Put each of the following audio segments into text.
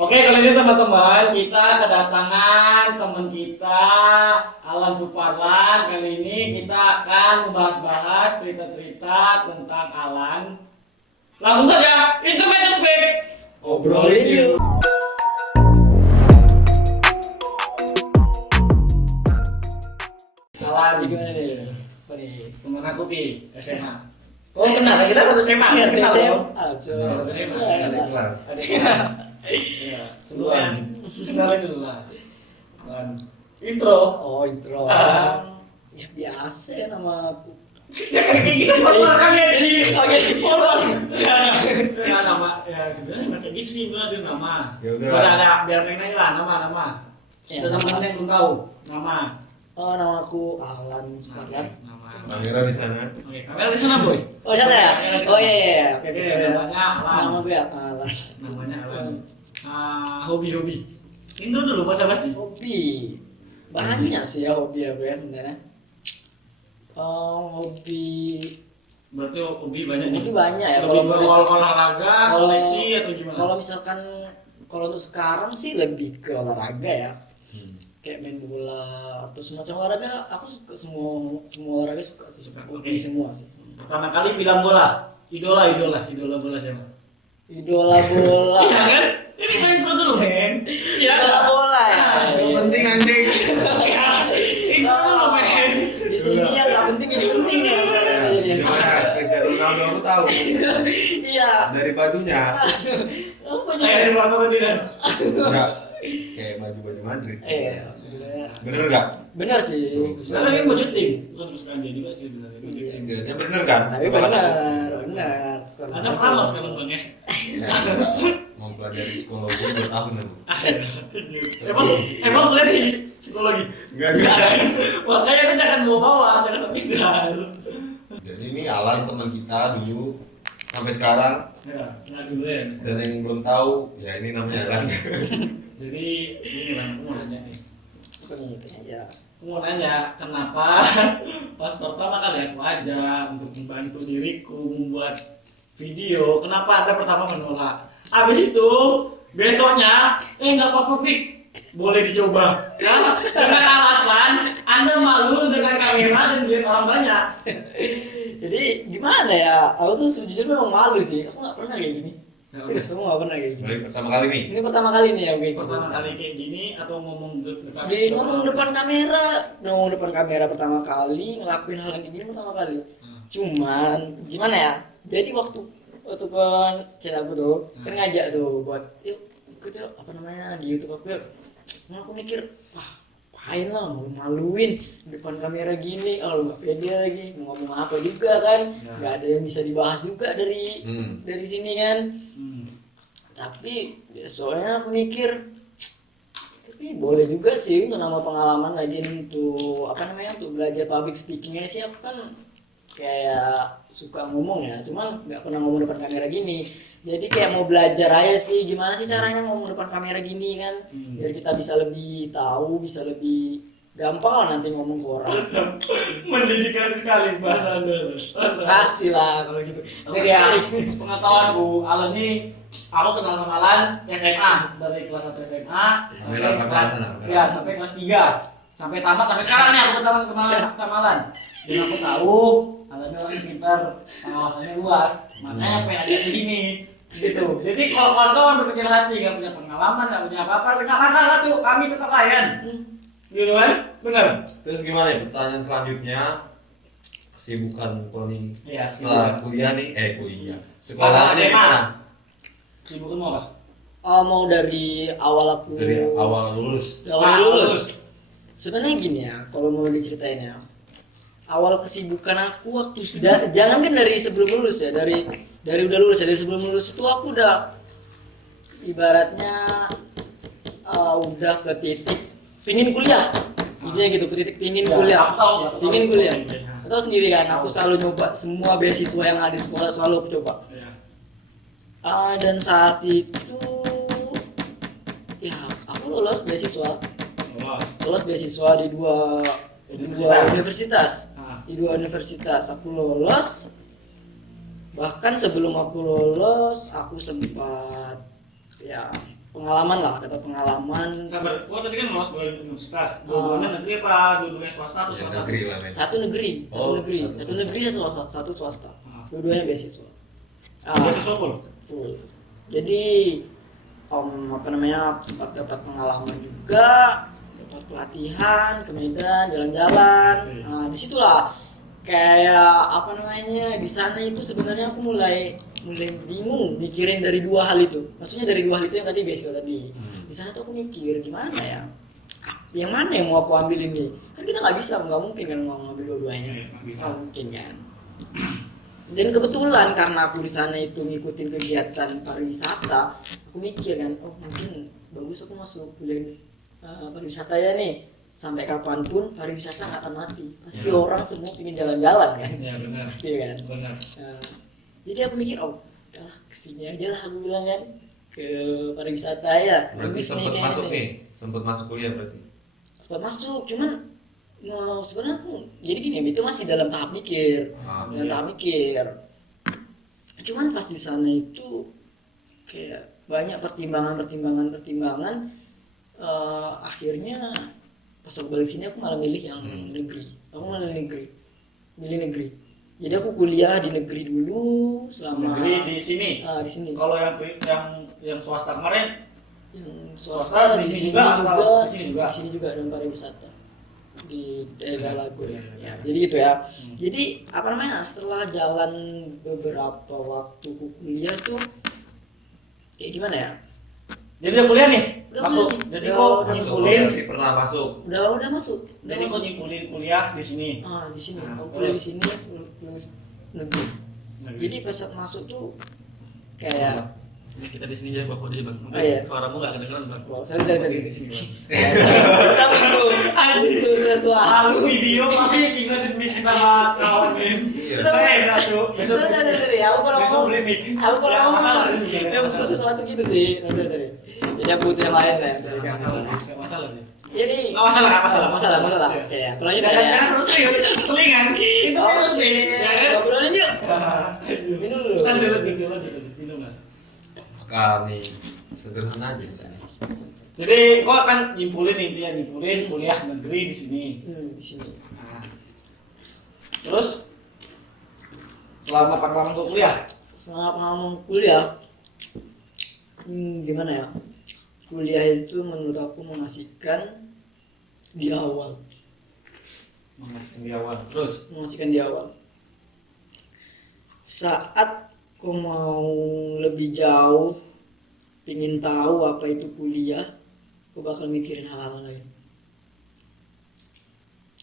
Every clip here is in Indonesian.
Oke, kali ini teman-teman kita kedatangan teman kita Alan Suparlan. Kali ini kita akan membahas cerita-cerita tentang Alan. Langsung saja, intermezzo speak. Obrolin yuk. Alan, Gimana nih? Apa nih? teman aku Pi, SMA. Oh kenal, kita satu SMA. Iya, Kenal TSM. dong? Aduh. Satu SMA. Iya, Adik kelas. Adik kelas. Iya, sebelumnya kenalin dulu lah. Alan. Intro. Oh, intro. Ah. Ya biasa ya nama aku. Ya kayak gitu kan ya. Jadi Oke. nama ya sebenarnya nggak kayak gitu sih, bener dia nama. Ya udah. Biar kayak lah nama. Ya, Kita teman-teman yang belum tahu nama. Oh, nama aku Alan Suparlan. Nama. Kamera di sana. Oke, kamera di sana boy. Oh, salah ya? Oh iya. Oke, Oke, bisa ya. namanya Alan. Nama gue Alan. Namanya Alan. Hobi. Intro dulu basa-basi. Hobi. Banyak sih ya hobi aku ya sebenarnya. Hobi Berarti hobi banyak nih. Hobi banyak ya. Lebih Kalau ke mau olahraga, koleksi atau gimana? Kalau misalkan kalau untuk sekarang sih lebih ke olahraga ya. Kayak main bola atau semacam olahraga, aku suka semua olahraga suka sih. Suka, Hobi oke. semua sih. Pertama kali bilang bola. Idola bola siapa? Idola bola. Iya kan? Ini main intro dulu, men. Iya. Idola bola ya. Yang penting anjing. Ya, intro dulu, men. Di sini yang nggak penting jadi penting ya. Gimana? Cristiano Ronaldo aku tahu. Iya. Dari bajunya. Oh, banyak. Kayak di belakang Dinas. Enggak. Kayak baju Madrid. Sebenarnya. Bener enggak? Benar sih. Sebenarnya ini baju tim, bukan kesukaan dia juga sih sebenarnya. Setidaknya bener kan? Tapi benar. Anda peramal sekarang bang ya? Ya, mau pelajari psikologi 2 tahun nanti. Emang kuliah di psikologi? Enggak. Makanya kita jangan bawa, jangan sampai dar. Jadi ini Alan teman kita dulu sampai sekarang. Ya, nggak dulu ya. Dan yang belum tahu, ya ini namanya Alan. Jadi ini bang, aku mau nanya nih. Ya. Aku mau nanya, kenapa pas pertama kali aku aja untuk membantu diriku membuat video, kenapa Anda pertama menolak? Habis itu besoknya, nggak apa-apa Fik, boleh dicoba. Ya, dengan alasan Anda malu dengan kamera dan dilihat orang banyak. Jadi gimana ya? Aku tuh sejujurnya memang malu sih. Aku nggak pernah kayak gini. Ya, Serius, aku nggak pernah kayak gini. Dari pertama kali nih. Ini pertama kali nih ya kayak Pertama gini. kali kayak gini atau ngomong depan? Ngomong depan kamera pertama kali, ngelakuin hal yang gini pertama kali. Cuman gimana ya? Jadi waktu kan channel aku tuh kan ngajak tuh buat yuk ikut yuk, apa namanya di YouTube aku yuk. Nah, aku mikir wah pain lah mau maluin depan kamera gini, nggak pede lagi mau ngomong apa juga kan, nggak ada yang bisa dibahas juga dari sini kan. Tapi besoknya aku mikir tapi boleh juga sih untuk nama pengalaman lagi untuk apa namanya untuk belajar public speakingnya sih. Aku kan kayak suka ngomong ya, cuman nggak pernah ngomong depan kamera gini. Jadi kayak mau belajar aja sih gimana sih caranya ngomong depan kamera gini kan, biar kita bisa lebih tahu, bisa lebih gampang lah nanti ngomong ke orang. Mendidik sekali bahasa Anda. Kasih lah kalau gitu. Oke ya, pengetahuan Bu Alan ini, aku kenal sama Alan SMA, dari kelas 1 SMA sampai kelas 3, sampai tamat sampai sekarang nih aku kenalan sama Alan. Dan aku tahu Alan ini orang pintar, pengawasannya luas, makanya pengen ada di sini. Gitu. Jadi kalau kawan-kawan berkecil hati, nggak punya pengalaman, nggak punya apa-apa, nggak masalah tuh, kami tetap layan. Gitu kan? Benar? Terus gimana ya pertanyaan selanjutnya? Kesibukan Tony Iya, setelah kuliah nih, kuliah. Sekolah Sekolahnya SMA. gimana? Sibuk mau apa? Mau dari awal aku Dari awal lulus. lulus. Sebenarnya gini ya, kalau mau diceritain ya. Awal kesibukan aku waktu jangan kan dari sebelum lulus ya, dari udah lulus ya, dari sebelum lulus itu aku udah ibaratnya udah ke titik pingin kuliah. Intinya gitu, ke titik pingin kuliah. Pingin kuliah. Tahu sendiri kan, aku selalu nyoba semua beasiswa yang ada di sekolah, selalu aku coba. Dan saat itu ya aku lolos beasiswa di dua universitas. Di dua universitas aku lolos. Bahkan sebelum aku lolos aku sempat ya pengalaman lah, dapat pengalaman. Sabar, gua tadi kan lolos 2 universitas. Dua-duanya negeri apa dua-duanya swasta atau swasta? Negeri lah men. Satu negeri, Oh, satu negeri, satu swasta. Dua-duanya beasiswa. Beasiswa full. Full. Jadi apa namanya, sempat dapat pengalaman juga, dapat pelatihan ke Medan, jalan-jalan. Nah, disitulah kayak apa namanya, di sana itu sebenarnya aku mulai bingung mikirin dari dua hal itu. Maksudnya dari dua hal itu yang tadi beasiswa tadi. Di sana tuh aku mikir gimana ya, yang mana yang mau aku ambil ini? Kan kita nggak mungkin kan mau ngambil dua-duanya. Nggak mungkin kan. Dan kebetulan karena aku di sana itu ngikutin kegiatan pariwisata, aku mikir kan, oh mungkin bagus aku masuk kuliah pariwisata ya nih. Sampai kapanpun pariwisata nggak akan mati. Pasti orang semua ingin jalan-jalan kan. Ya benar. Pasti kan. Benar. Jadi aku mikir, oh udahlah kesini aja lah, aku bilang kan, ke pariwisata ya. Berarti Bagus sempat kayaknya masuk nih, sempat masuk kuliah berarti. Sempat masuk, cuman sebenarnya aku jadi gini, itu masih dalam tahap mikir, cuman pas di sana itu kayak banyak pertimbangan, akhirnya pas aku balik sini aku malah milih yang negeri. Milih negeri. Jadi aku kuliah di negeri dulu selama Negeri di sini. Di sini. Kalau yang swasta kemarin, Yang swasta di sini juga atau di sini juga? Di sini juga dan pariwisata di daerah Lago ya. Ya. Jadi gitu ya. Jadi apa namanya, setelah jalan beberapa waktu kuliah tuh kayak gimana ya? Jadi udah kuliah nih, Udah masuk. kuliah nih. Jadi Udah kok masuk. nyimpulin. Berarti pernah masuk. Udah masuk. Jadi kok nyimpulin kuliah di sini. Di sini. Nah, Aku kuliah di terus? sini, lulus negeri. Jadi pas saat masuk tuh kayak Kita di sini aja, bapak di sini. Iya. Suaramu nggak kedengeran bang. wow, sorry. Di sini bang. Kita butuh sesuatu. Lalu video masih ingetin mic sama kawan game. Iya. Besok Sorry, aku kalau besok ngomong, beli mic. aku kalau Ya, ngomong, masalah sih. ya butuh sesuatu gitu sih. Sorry. Jadi aku butuh yang lain lah. Nggak masalah sih. Jadi Nggak masalah. masalah. Oke ya, kalau gitu Jangan ya. terus serius, selingan. Itu terus nih. Jangan. Ngobrolin yuk. Minum dulu. Lanjut. Minum lah. Kali sederhana aja. Jadi kau akan nyimpulin kuliah negeri di sini. Di sini. Nah. Terus selama pengalaman kau kuliah, Selama pengalaman kuliah, gimana ya? Kuliah itu menurut aku mengasihkan di awal. Mengasihkan di awal. Saat kau mau lebih jauh, ingin tahu apa itu kuliah, kau bakal mikirin hal-hal lain.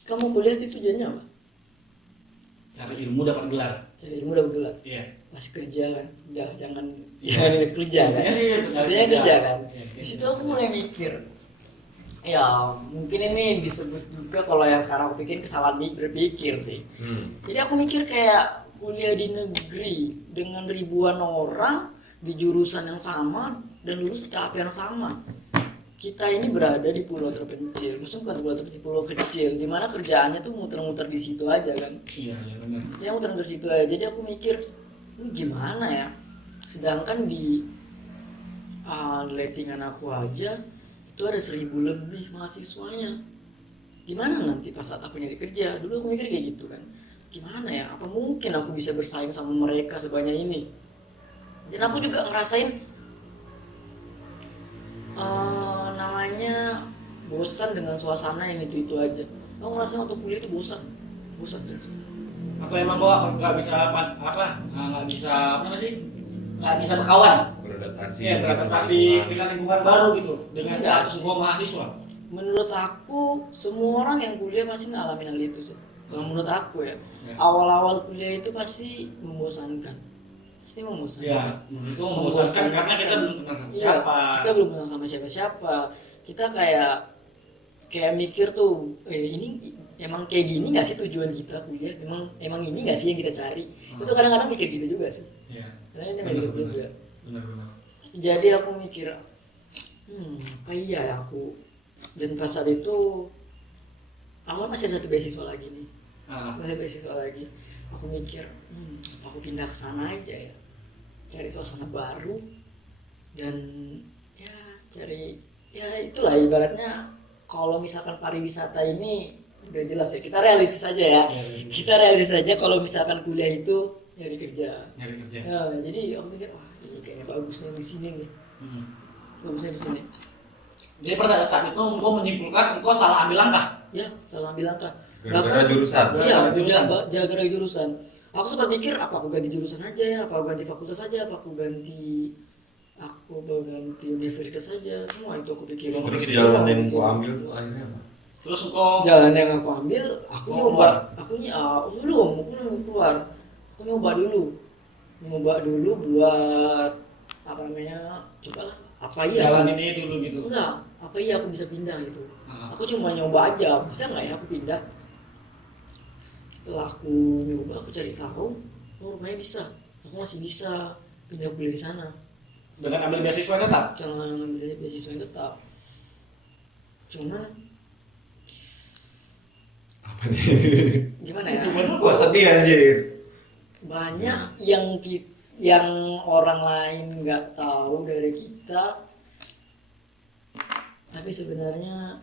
Kamu kuliah itu tujuannya apa? cari ilmu dapat gelar. Cari ilmu dapat gelar. Iya. Pas kerja kan, udah jangan ini kerja kan. Intinya sih itu, Artinya kerja kan. Iya, Di situ aku mulai mikir, ya mungkin ini disebut juga kalau yang sekarang aku pikir kesalahan berpikir sih. Jadi aku mikir kayak kuliah di negeri dengan ribuan orang di jurusan yang sama dan lulus tahap yang sama. Kita ini berada di pulau terpencil, maksudnya bukan pulau terpencil, pulau kecil, dimana kerjaannya tuh muter-muter di situ aja kan. Iya benar. Saya muter-muter di situ aja. Jadi aku mikir, ini gimana ya? Sedangkan di lettingan aku aja itu ada 1.000 lebih mahasiswanya. Gimana nanti pas saat aku nyari kerja? Dulu aku mikir kayak gitu kan. Gimana ya? Apa mungkin aku bisa bersaing sama mereka sebanyak ini? Dan aku juga ngerasain namanya bosan dengan suasana yang itu aja. Aku ngerasain waktu kuliah itu bosan sih. Atau emang kau nggak bisa nggak bisa berkawan? Beradaptasi. Iya, beradaptasi dengan lingkungan baru gitu, dengan Iya, semua mahasiswa. Menurut aku semua orang yang kuliah pasti ngalamin hal itu sih. Kalau menurut aku ya, Ya. awal-awal kuliah itu pasti membosankan. Pasti membosankan. Ya, itu membosankan karena kita belum kenal sama Iya, siapa. kita belum kenal sama siapa-siapa. Kita kayak mikir tuh, ini emang kayak gini nggak sih tujuan kita kuliah? Emang ini nggak sih yang kita cari? Itu kadang-kadang mikir gitu juga sih. Iya. Karena ini mikir juga. Benar. Jadi aku mikir, apa iya ya aku? Dan pas saat itu, awal masih ada satu beasiswa lagi nih. Masih beasiswa lagi. Aku mikir, apa aku pindah ke sana aja ya, cari suasana baru dan ya cari ya itulah ibaratnya kalau misalkan pariwisata ini udah jelas ya, kita realistis aja ya. Kita realistis aja kalau misalkan kuliah itu nyari kerja. Nah, jadi aku mikir wah ini kayaknya bagusnya di sini nih. Bagusnya di sini. Jadi pada saat itu engkau menyimpulkan engkau salah ambil langkah. Ya, salah ambil langkah. Gara-gara jurusan. Iya, jurusan. gara-gara jurusan. Aku sempat mikir apa aku ganti jurusan aja ya, apa aku ganti fakultas aja, apa aku ganti universitas saja, semua itu aku pikir. Terus jalan yang aku ambil tuh akhirnya apa? Terus engkau Jalan yang aku ambil, aku Mau nyoba, keluar? belum keluar. Aku nyoba dulu buat apa namanya, cobalah apa iya jalan ini dulu gitu. enggak, apa iya aku bisa pindah gitu. Ah. Aku cuma nyoba aja, bisa nggak ya aku pindah. Setelah aku nyoba, aku cari tahu, oh rupanya bisa, aku masih bisa pindah kuliah di sana. Dengan ambil beasiswa tetap. Jangan ngambil beasiswa yang tetap. Cuman Apa nih? gimana ya? Gua sedih anjir. Banyak yang orang lain nggak tahu dari kita, tapi sebenarnya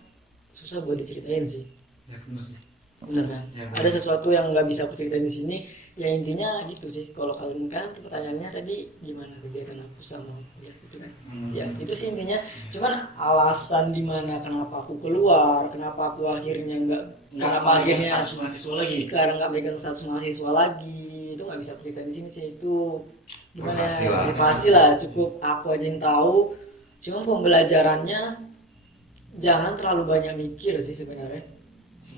susah buat diceritain sih. Ya benar sih. Bener kan? Ya, bener. Ada sesuatu yang nggak bisa aku ceritain di sini. Ya intinya gitu sih. Kalau kalian kan pertanyaannya tadi gimana kegiatan aku sama ya gitu kan. Ya itu sih intinya. Cuman alasan dimana kenapa aku keluar, kenapa aku akhirnya kenapa akhirnya status mahasiswa lagi. sekarang nggak megang status mahasiswa lagi, itu nggak bisa aku ceritain di sini sih. Itu gimana Privasi ya? lah. Privasi lah. Cukup aku aja yang tahu. Cuma pembelajarannya jangan terlalu banyak mikir sih sebenarnya.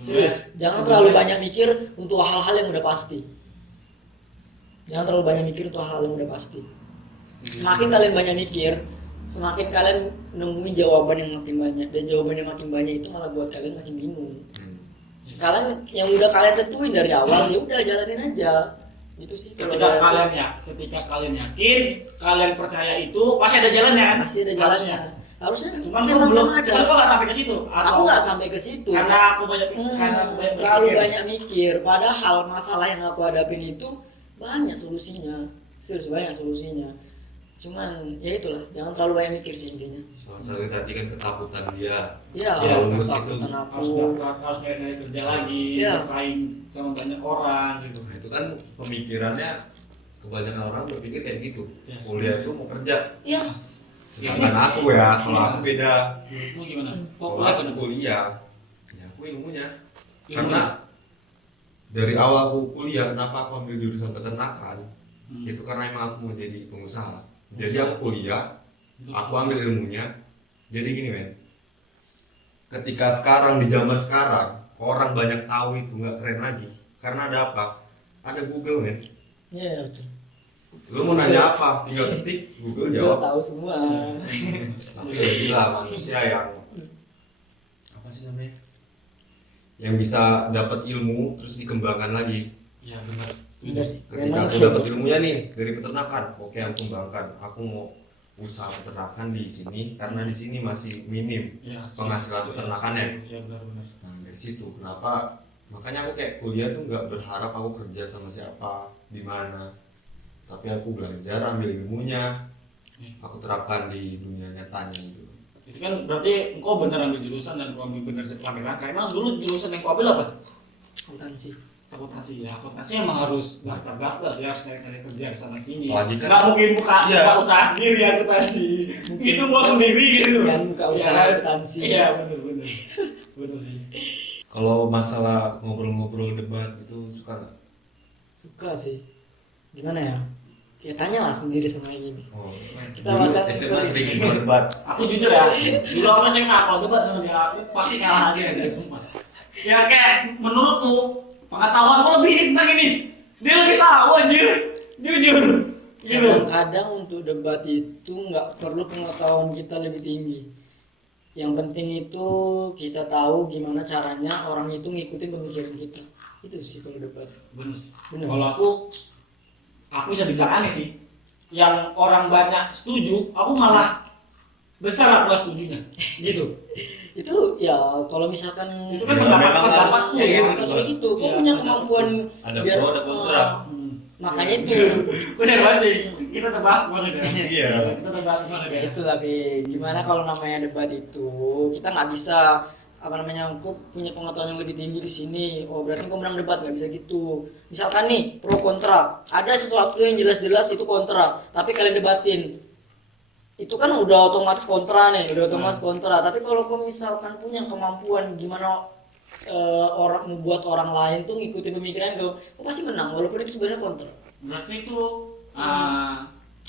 Serius, jangan terlalu banyak mikir untuk hal-hal yang udah pasti. Jangan terlalu banyak mikir untuk hal-hal yang udah pasti. Semakin kalian banyak mikir, semakin kalian nemuin jawaban yang makin banyak, dan jawaban yang makin banyak itu malah buat kalian makin bingung. Kalian yang udah kalian tentuin dari awal ya udah jalanin aja. Itu sih kalau Ketika dari aku. kalian yakin, kalian percaya itu pasti ada jalannya kan? Pasti ada jalannya. Harusnya Cuman memang kau belum ada. cuman kau nggak sampai ke situ. Aku nggak sampai ke situ. Karena aku banyak Terlalu berpikir. banyak mikir. Padahal masalah yang aku hadapin itu banyak solusinya. Serius banyak solusinya. Cuman ya itulah, jangan terlalu banyak mikir sih intinya. Salah satu tadi kan ketakutan dia. Ya, Kalau lulus itu ketakutan Harus aku. daftar, harus nyari kerja lagi, Iya. bersaing sama banyak orang gitu. Nah, itu kan pemikirannya kebanyakan orang berpikir kayak gitu. Yes. Kuliah itu mau kerja. Iya. Sedangkan aku ya, kalau aku beda. Menurutmu gimana? Kalau Populer aku kan? kuliah, ya aku ilmunya. Ilmunya. Karena dari awal aku kuliah, kenapa aku ambil jurusan peternakan? Itu karena emang aku mau jadi pengusaha. Jadi aku kuliah, aku ambil ilmunya. Jadi gini men, ketika sekarang di zaman sekarang orang banyak tahu itu nggak keren lagi. Karena ada apa? Ada Google men. Iya, betul. Lu mau nanya apa? Tinggal ketik, Google Gue jawab. tahu semua. Tapi ya gila manusia yang apa sih namanya? Yang bisa dapat ilmu terus dikembangkan lagi. Iya benar. Bener sih. Ketika Memang aku dapat ilmunya nih dari peternakan, oke aku kembangkan. Aku mau usaha peternakan di sini karena di sini masih minim Iya, penghasilan peternakannya. Iya benar-benar. Nah dari situ kenapa? Makanya aku kayak kuliah tuh nggak berharap aku kerja sama siapa di mana. Tapi aku belajar ambil ilmunya, aku terapkan di dunia nyatanya itu. Itu kan berarti engkau benar ambil jurusan dan kau ambil benar ambil langkah. Emang dulu jurusan yang kau ambil apa? akuntansi. Akuntansi ya. Akuntansi emang harus daftar ya, harus cari kerja ke sana sini. Apalagi kan- Nggak mungkin buka Iya. usaha sendiri akuntansi. Mungkin lu buat sendiri gitu. Kan buka usaha Iya. akuntansi. Iya benar. Benar sih. Kalau masalah ngobrol-ngobrol debat itu suka nggak? Suka sih. Gimana ya? Ya tanyalah sendiri sama yang ini. Oh, Kita dulu bakal SMA sering. sering berdebat. Aku jujur ya, dulu aku SMA kalau debat sama dia aku pasti kalah aja gitu, sumpah. Ya kayak menurutku pengetahuanku lebih tentang ini. Dia lebih tahu anjir. Jujur. Gitu. Kadang-kadang untuk debat itu nggak perlu pengetahuan kita lebih tinggi. Yang penting itu kita tahu gimana caranya orang itu ngikutin pemikiran kita. Itu sih kalau debat. Bener sih. Bener. Kalau aku bisa dibilang aneh sih. Yang orang banyak setuju, aku malah besar aku setujunya. Gitu. Itu ya kalau misalkan Itu kan Ya, pendapat memang pendapatku harus ya. kayak gitu, harus kayak gitu. Kau Ya, punya betul. kemampuan Ada pro, ada kontra. Makanya itu. Bener banget, kita udah bahas kemana deh. Iya. Kita udah bahas kemana deh. Itu tapi gimana kalau namanya debat itu kita nggak bisa aku punya pengetahuan yang lebih tinggi di sini. Oh berarti kau menang debat, nggak bisa gitu. Misalkan nih pro kontra, ada sesuatu yang jelas-jelas itu kontra, tapi kalian debatin, itu kan udah otomatis kontra nih, udah otomatis kontra. Tapi kalau kau misalkan punya kemampuan gimana orang membuat orang lain tuh ngikutin pemikiran kau pasti menang walaupun itu sebenarnya kontra. Berarti itu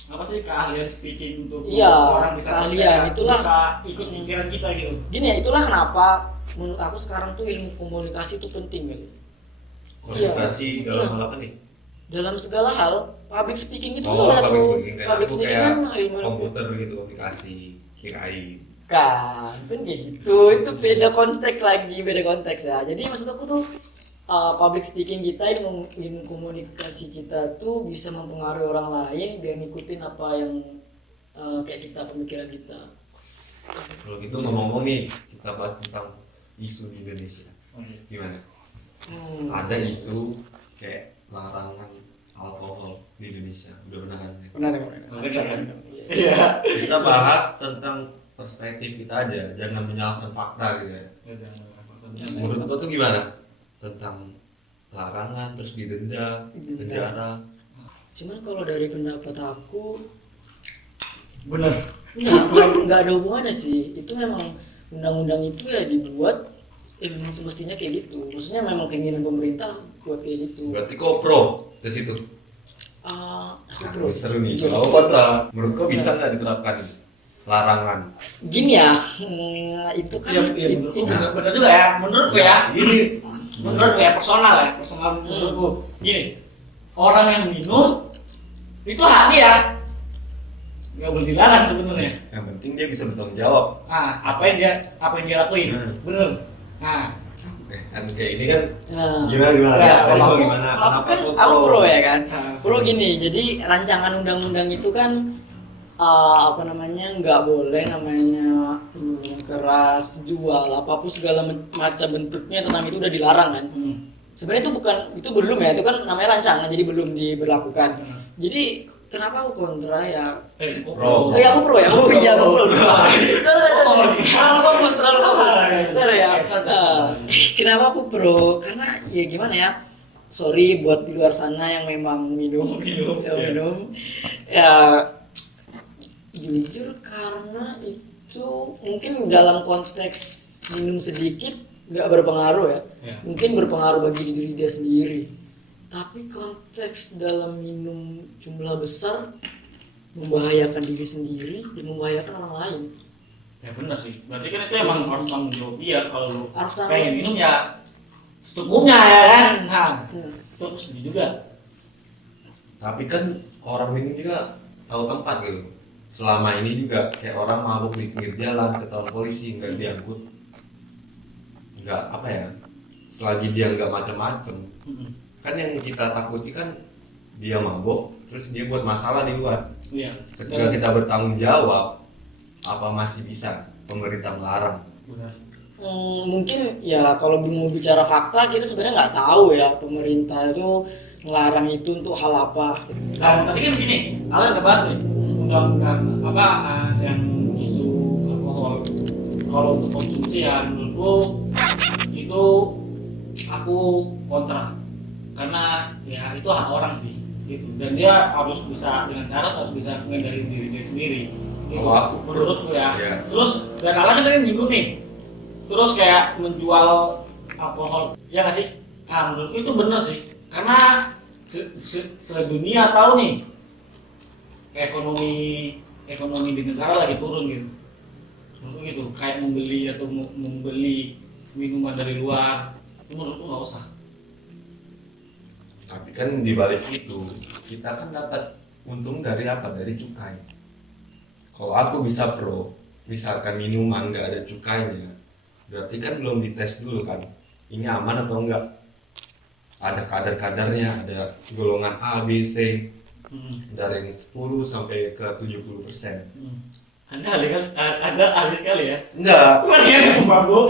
apa sih keahlian speaking untuk Iya, orang bisa keahlian, percaya, itulah. bisa ikut pikiran kita gitu. Gini ya, itulah kenapa menurut aku sekarang tuh ilmu komunikasi itu penting gitu. Komunikasi Iya. dalam hal apa nih? Dalam segala hal, public speaking itu Oh, salah satu. public speaking kayak Public aku speaking kayak kan ilmu komputer gitu, komunikasi, kirain. kan kayak gitu. Itu beda konteks lagi, beda konteks ya. Jadi maksud aku tuh public speaking kita, ilmu komunikasi kita tuh bisa mempengaruhi orang lain biar ngikutin apa yang kayak kita, pemikiran kita. Kalau gitu ngomong-ngomong nih, kita bahas tentang isu di Indonesia. Gimana? Ada isu kayak larangan alkohol di Indonesia. Udah pernah kan? Pernah dengar? Iya. Kita bahas tentang perspektif kita aja, jangan menyalahkan fakta gitu ya. Menurut kau tuh gimana? Tentang larangan, terus didenda, penjara. Cuman kalau dari pendapat aku Bener. nggak ada hubungannya sih. Itu memang undang-undang itu ya dibuat memang semestinya kayak gitu. Maksudnya memang keinginan pemerintah buat kayak gitu. Berarti kau pro ke situ? Aku Nah, pro. seru nih. Jujur. Kalau kontra, menurut kau bisa nggak diterapkan larangan? Gini ya, itu kan Iya, ini bener juga ya, menurutku ya. Ini Menurutku ya, personal menurutku. Gini, orang yang minum itu hak dia, nggak boleh dilarang sebenarnya. yang penting dia bisa bertanggung jawab. Nah, apa yang dia lakuin, bener. Nah, Kan kayak ini kan Nah, gimana ya, Dari kalau kau aku, gimana? aku Kenapa kan kau aku pro ya kan. Nah, Pro gini, jadi rancangan undang-undang itu kan apa namanya nggak boleh namanya minuman keras, jual apapun segala macam bentuknya tentang itu udah dilarang kan. Sebenarnya itu belum ya, itu kan namanya rancangan jadi belum diberlakukan. Jadi kenapa aku kontra ya? Pro. Oh ya aku pro ya. Oh iya aku pro. Terlalu fokus. Benar ya. Kenapa aku pro? Karena ya gimana ya? Sorry buat di luar sana yang memang minum. Ya jujur karena itu mungkin dalam konteks minum sedikit nggak berpengaruh ya. Mungkin berpengaruh bagi diri dia sendiri. Tapi konteks dalam minum jumlah besar membahayakan diri sendiri dan membahayakan orang lain. ya bener sih. Berarti kan itu emang harus tanggung jawab dia kalau lu Harus tanggung pengen minum ya secukupnya ya kan. Nah, itu aku setuju juga. Tapi kan orang minum juga tahu tempat gitu. Selama ini juga kayak orang mabuk di pinggir jalan, ketahuan polisi nggak diangkut, nggak apa ya, selagi dia nggak macam-macam. Kan yang kita takuti kan dia mabuk, terus dia buat masalah di luar. Iya. Ketika kita bertanggung jawab, apa masih bisa pemerintah melarang? Benar. Mungkin ya kalau mau bicara fakta kita sebenarnya nggak tahu ya pemerintah itu ngelarang itu untuk hal apa. Nah, tadi kan begini, kalian udah bahas nih undang-undang apa yang isu alkohol. Kalau untuk konsumsi ya menurutku itu aku kontra karena ya itu hak orang sih gitu dan dia harus bisa dengan cara harus bisa mengendalikan diri dia sendiri. Gitu. Kalau aku Menurutku ya. Iya. Terus dan kalian kan nyinggung nih. Terus kayak menjual alkohol, ya nggak sih? Nah menurutku itu benar sih, karena sedunia tahu nih ekonomi di negara lagi turun gitu. Menurutku gitu, kayak membeli minuman dari luar, itu menurutku nggak usah. Tapi kan di balik itu kita kan dapat untung dari apa? Dari cukai. Kalau aku bisa pro, misalkan minuman nggak ada cukainya, berarti kan belum dites dulu kan, ini aman atau enggak? Ada kadar-kadarnya, ada golongan A, B, C, dari 10 sampai ke 70%. Anda ahli sekali ya? Enggak. Bukan ya ada pemabuk.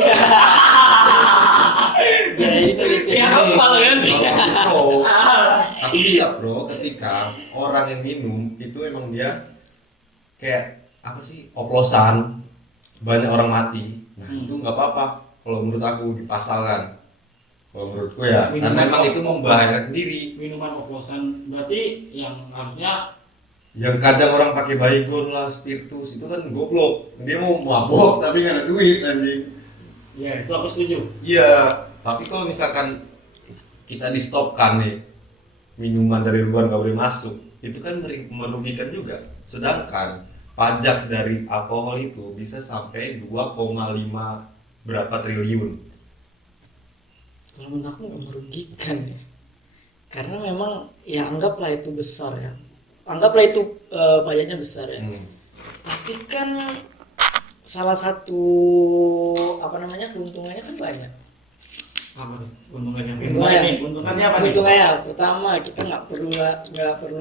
Ya ini penelitian. Ya hafal kan? Kalau aku pro, aku bisa bro ketika orang yang minum itu emang dia kayak apa sih oplosan banyak orang mati. Nah itu nggak apa-apa kalau menurut aku dipasalkan. Kalau menurutku ya, karena memang itu membahayakan sendiri. Minuman oplosan berarti yang harusnya yang kadang orang pakai baygon lah, spiritus itu kan goblok. Dia mau mabok tapi nggak ada duit anjing. ya itu aku setuju. Iya, tapi kalau misalkan kita di stopkan nih minuman dari luar nggak boleh masuk, itu kan merugikan juga. Sedangkan pajak dari alkohol itu bisa sampai 2,5 berapa triliun. Kalau menurut aku nggak merugikan ya, karena memang ya anggaplah itu besar ya, anggaplah itu pajaknya besar ya. Tapi kan salah satu apa namanya keuntungannya kan banyak. Apa tuh? Keuntungannya apa nih? Keuntungannya pertama kita nggak perlu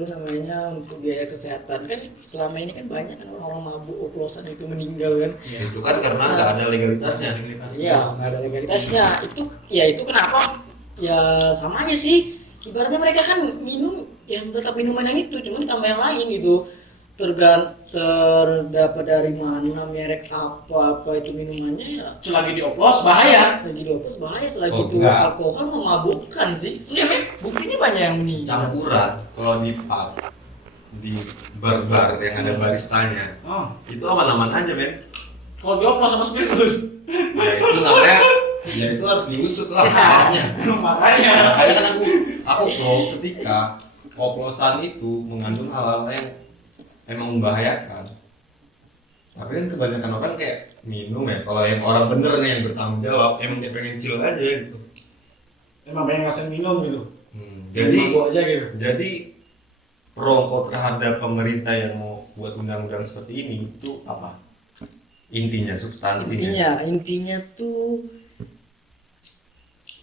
namanya untuk biaya kesehatan kan selama ini kan banyak kan orang-orang mabuk oplosan itu meninggal kan. Ya, itu kan karena nggak ada legalitasnya. Iya nggak ada legalitasnya itu kenapa ya sama aja sih ibaratnya mereka kan minum yang tetap minuman yang itu cuma ditambah yang lain gitu terdapat dari mana merek apa itu minumannya ya Selagi dioplos bahaya. selagi dopes bahaya selagi Oh, itu enggak. alkohol memabukkan sih buktinya banyak yang meninggal. Campuran kalau di pub di bar-bar yang ada baristanya Oh, itu aman-aman aja men. kalau dioplos sama spiritus. Ya itu namanya ya itu harus diusut lah makanya. Makanya. Makanya kan aku bro ketika oplosan itu mengandung hal-hal yang emang membahayakan. Tapi kan kebanyakan orang kayak minum ya. Kalau yang orang bener nih yang bertanggung jawab emang dia pengen chill aja gitu. Emang pengen ngerasain minum gitu. Jadi Mabuk aja gitu. jadi pro terhadap pemerintah yang mau buat undang-undang seperti ini itu apa? Intinya substansinya intinya tuh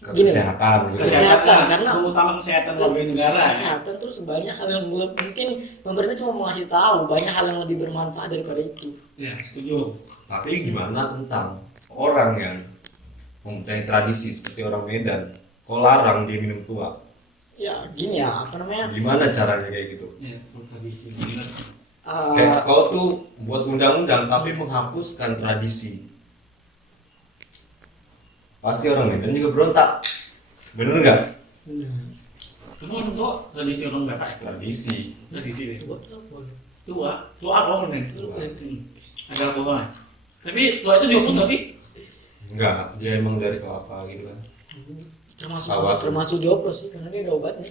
kesehatan gitu. Kesehatan, karena mengutamakan kesehatan warga negara. kesehatan terus banyak hal yang mungkin pemerintah cuma mau ngasih tahu banyak hal yang lebih bermanfaat daripada itu. Ya, setuju. Tapi gimana tentang orang yang mempunyai tradisi seperti orang Medan, kok larang dia minum tua? Ya gini ya apa namanya Gimana caranya kayak gitu? Ya, tradisi. Kayak kau tuh buat undang-undang tapi menghapuskan tradisi. Pasti orang Medan juga berontak. Bener nggak? Cuma untuk tradisi orang nggak kayak Tradisi. tradisi deh. buat apa? Tua alkohol nih. Ada alkohol. Tapi tua itu dioplos nggak sih? Enggak, dia emang dari kelapa gitu kan. Sawat. termasuk dioplos sih karena dia ada obatnya.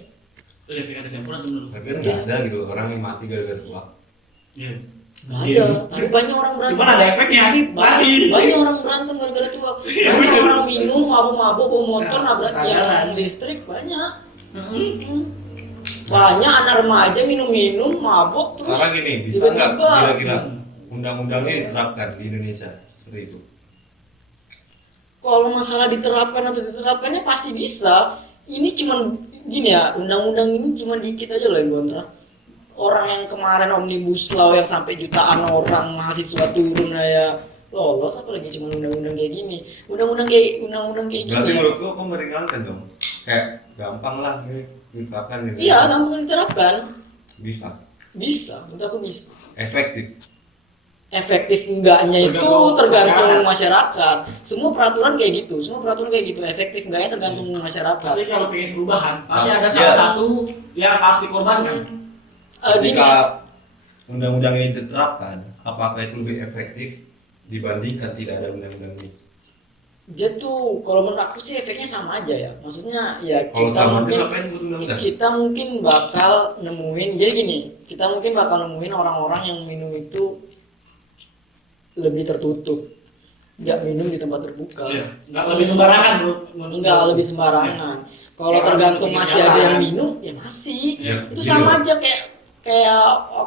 Oh ya, kayak ada campuran tuh dulu. Tapi kan nggak ada gitu orang yang mati gara-gara tua. Iya. Nggak Iya. ada, tapi banyak orang berantem. Cuman ada efeknya. Banyak orang berantem gara-gara tua. Banyak orang minum, mabuk-mabuk, bawa motor, nabrak tiang listrik banyak. Banyak anak remaja minum-minum, mabuk terus. Sekarang gini, bisa nggak tiba-tiba. kira-kira undang-undang ini diterapkan di Indonesia seperti itu? Kalau masalah diterapkan atau diterapkannya pasti bisa. Ini cuman gini ya, undang-undang ini cuma dikit aja loh yang kontra. Orang yang kemarin omnibus law yang sampai jutaan orang mahasiswa turun ya lolos, apalagi cuma undang-undang kayak gini. Undang-undang kayak Berarti gini. menurutku kok meringankan dong? Kayak gampang lah nih diterapkan gitu. Iya, gampang diterapkan. Bisa. Bisa, menurut aku bisa. Efektif. Efektif enggaknya itu tergantung masyarakat. Semua peraturan kayak gitu, Efektif enggaknya tergantung masyarakat. Tapi kalau pengen perubahan, pasti ada Iya. salah satu yang harus dikorbankan. Gini, Ketika undang-undang ini diterapkan, apakah itu lebih efektif dibandingkan tidak ada undang-undang ini? dia tuh kalau menurut aku sih efeknya sama aja ya. Maksudnya ya Kalau kita sama aja mungkin ngapain buat undang-undang? kita mungkin bakal nemuin. Jadi gini, kita mungkin bakal nemuin orang-orang yang minum itu lebih tertutup. Nggak minum di tempat terbuka. Iya. Nggak lebih sembarangan bro. Enggak lebih sembarangan. Kalau Kayak tergantung orang masih ada yang jalan. minum, ya masih. Ya, Itu gitu. sama aja kayak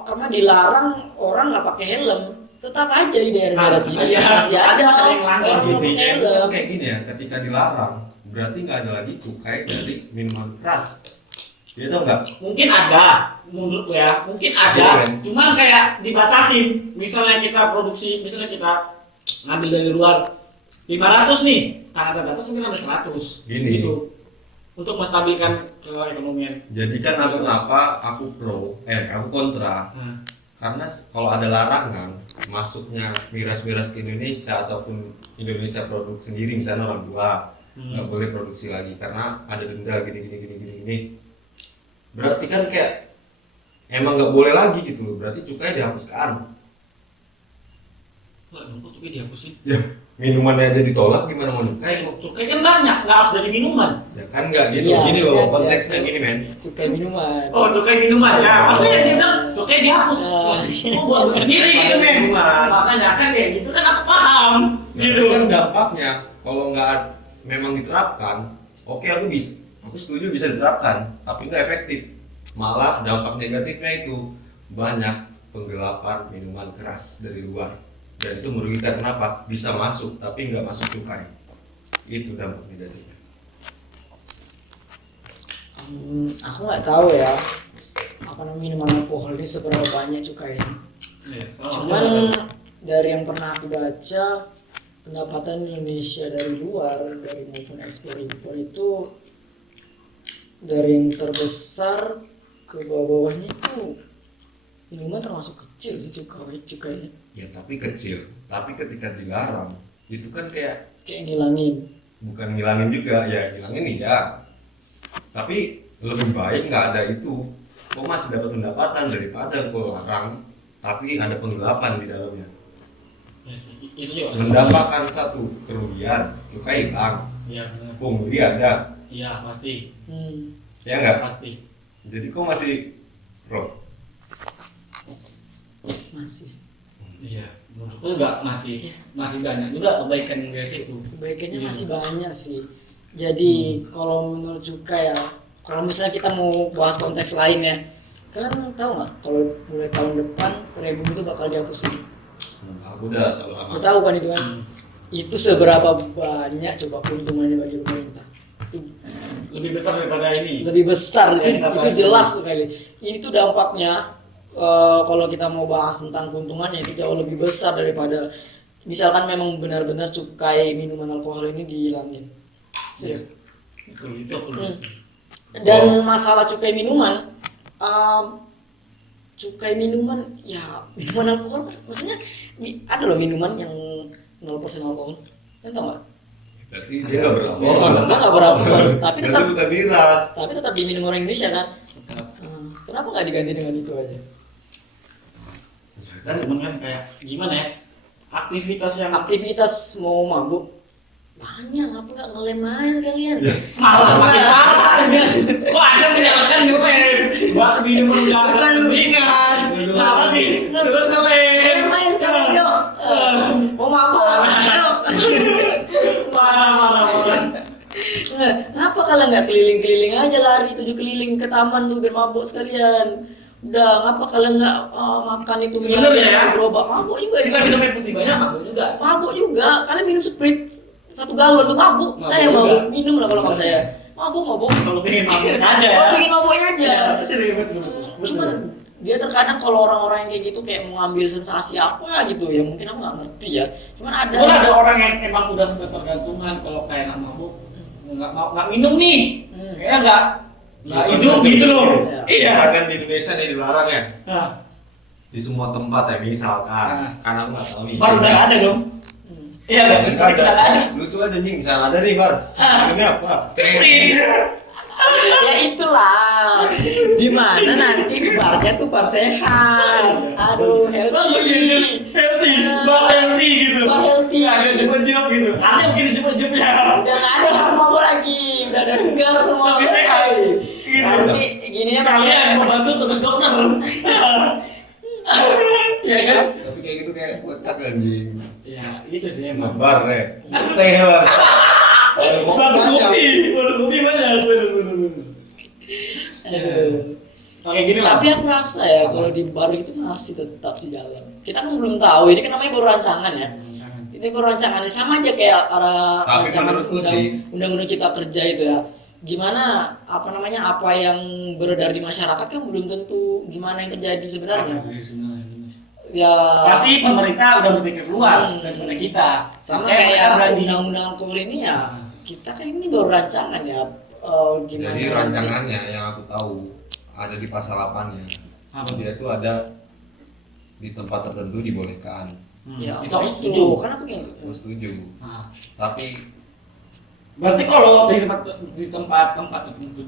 karena dilarang orang nggak pakai helm, tetap aja di daerah-daerah sini Iya, masih ada ada yang langgar. orang nggak pakai Intinya itu helm. kayak gini ya, ketika dilarang berarti nggak ada lagi cukai dari minuman keras. Dia tau nggak? Mungkin ada, menurutku ya, mungkin Iya, ada. kan? Cuman kayak dibatasin. Misalnya kita produksi, misalnya kita ngambil dari luar 500 nih, karena ada batas mungkin sampai 100. Gini. Gitu. untuk menstabilkan keekonomian. Jadi kan aku kenapa aku aku kontra. Karena kalau ada larangan masuknya miras-miras ke Indonesia ataupun Indonesia produk sendiri, misalnya orang tua nggak boleh produksi lagi karena ada denda gini. Berarti kan kayak emang nggak boleh lagi gitu loh. Berarti cukai dihapuskan. Kok cukai dihapusin? Ya, minumannya aja ditolak gimana mau cukai? Cukai kan banyak, nggak harus dari minuman. Ya kan nggak gitu. Ya, Gini loh ya, konteksnya ya. gini men. Cukai minuman. Oh, cukai minuman ya. Maksudnya dia bilang cukai dihapus. Oh, buat sendiri gitu men. Minuman. Makanya kan ya gitu kan aku paham. Gitu kan dampaknya kalau nggak memang diterapkan, oke aku setuju bisa diterapkan, tapi nggak efektif. Malah dampak negatifnya itu banyak penggelapan minuman keras dari luar. Dan itu merugikan. Kenapa? Bisa masuk tapi nggak masuk cukai. Itu dampak negatifnya. Aku nggak tahu ya apa namanya minuman alkohol ini seberapa banyak cukainya. Cuman dari yang pernah aku baca, pendapatan Indonesia dari luar, dari maupun ekspor impor itu dari yang terbesar ke bawah-bawahnya itu minuman termasuk kecil sih cukainya. Ya tapi kecil. Tapi ketika dilarang itu kan kayak ngilangin. bukan ngilangin juga, ya ngilangin ya. Tapi lebih baik nggak ada itu. Kok masih dapat pendapatan daripada kok larang tapi ada penggelapan di dalamnya. Itu juga. Mendapatkan satu kerugian, cukai hilang, Iya benar. pungli ada, Iya pasti. ya nggak? Pasti. Jadi kok masih pro? Masih. Iya. Menurutku juga masih banyak juga kebaikan yang dari situ. Kebaikannya Iya. masih banyak sih. Jadi kalau menurut cukai ya, kalau misalnya kita mau bahas konteks lain ya, kalian tahu nggak kalau mulai tahun depan pribumi itu bakal dihapusin? Aku udah tahu lama. Lo tahu kan itu kan? Itu seberapa banyak coba keuntungannya bagi pemerintah? Itu Lebih besar daripada ini. lebih besar, Ya, itu jelas sekali. Ini tuh dampaknya kalau kita mau bahas tentang keuntungannya itu jauh lebih besar daripada misalkan memang benar-benar cukai minuman alkohol ini dihilangin. Serius. Itu terus. Dan masalah cukai minuman, cukai minuman ya minuman alkohol kan, maksudnya ada loh minuman yang 0% alkohol, kan tau nggak? Berarti dia nggak beralkohol. Dia nggak beralkohol, tapi tetap Berarti bukan miras. tapi tetap diminum orang Indonesia kan? Kenapa nggak diganti dengan itu aja? Kan cuman kan kayak gimana ya? Aktivitas mau mabuk banyak, apa nggak ngelem aja sekalian? malah makin parah. Kok ada menyalahkan ngelem? Buat minuman jangan kepentingan. Apa nih? Suruh ngelem. Ngelem aja sekalian yuk. Mau mabuk? Ayo. Parah. Kenapa kalian nggak keliling-keliling aja, lari 7 keliling ke taman tuh biar mabuk sekalian? Udah, ngapa kalian nggak makan itu Sebenarnya ya, gerobak? Mabuk juga kita minum air putih banyak mabuk juga. Mabuk juga, kalian minum Sprite 1 galon tuh mabuk. Mabuk Saya juga. mau minum lah kalau kata saya. Mabuk. Kalau pengen mabuk aja ya. Oh, bikin mabuknya aja. Betul. Cuman dia terkadang kalau orang-orang yang kayak gitu kayak mau ngambil sensasi apa gitu ya, mungkin aku nggak ngerti ya. Cuman ada orang yang emang udah sampai tergantungan kalau kayak nggak mabuk nggak minum nih, kayak nggak hidup gitu loh. Iya. Kan di Indonesia nih dilarang ya. Nah, Di semua tempat ya misalkan. Nah. Karena aku nggak tahu nih. baru udah ada dong. Iya nggak bisa ada. Lucu aja nih, misalnya ada nih bar. Minumnya apa? ya itulah di mana nanti barnya tuh bar sehat. Aduh, healthy. Bar healthy gitu. Bar healthy. Nggak ada jep-jep gitu. Ada mungkin jep-jepnya. Udah nggak ada mabuk lagi, udah ada segar semua. Tapi sehat. Gitu. Nanti gini ya Kalian mau bantu tugas dokter. Ya kan? Tapi kayak gitu kayak kocak anjing. Ya itu sih emang. Bar ya. Teh bar. Bagus kopi banyak. Kayak gini lah. Tapi aku rasa ya kalau di bar itu masih tetap sih jalan. Kita kan belum tahu, ini kan namanya baru rancangan ya. Ini baru rancangan, sama aja kayak Tapi rancangan menurutku sih, undang-undang cipta kerja itu ya. Gimana apa yang beredar di masyarakat kan belum tentu gimana yang terjadi sebenarnya. Ya Pasti pemerintah udah berpikir luas daripada kita. sama Makanya mereka kayak berani. undang-undang alkohol ini ya. Kita kan ini baru rancangan ya. gimana? Jadi rancangannya yang aku tahu ada di pasal 8-nya. Dia itu ada di tempat tertentu dibolehkan. Ya, itu aku itu. setuju. Kan aku yang Aku setuju. Nah, Tapi berarti kalau di tempat tertentu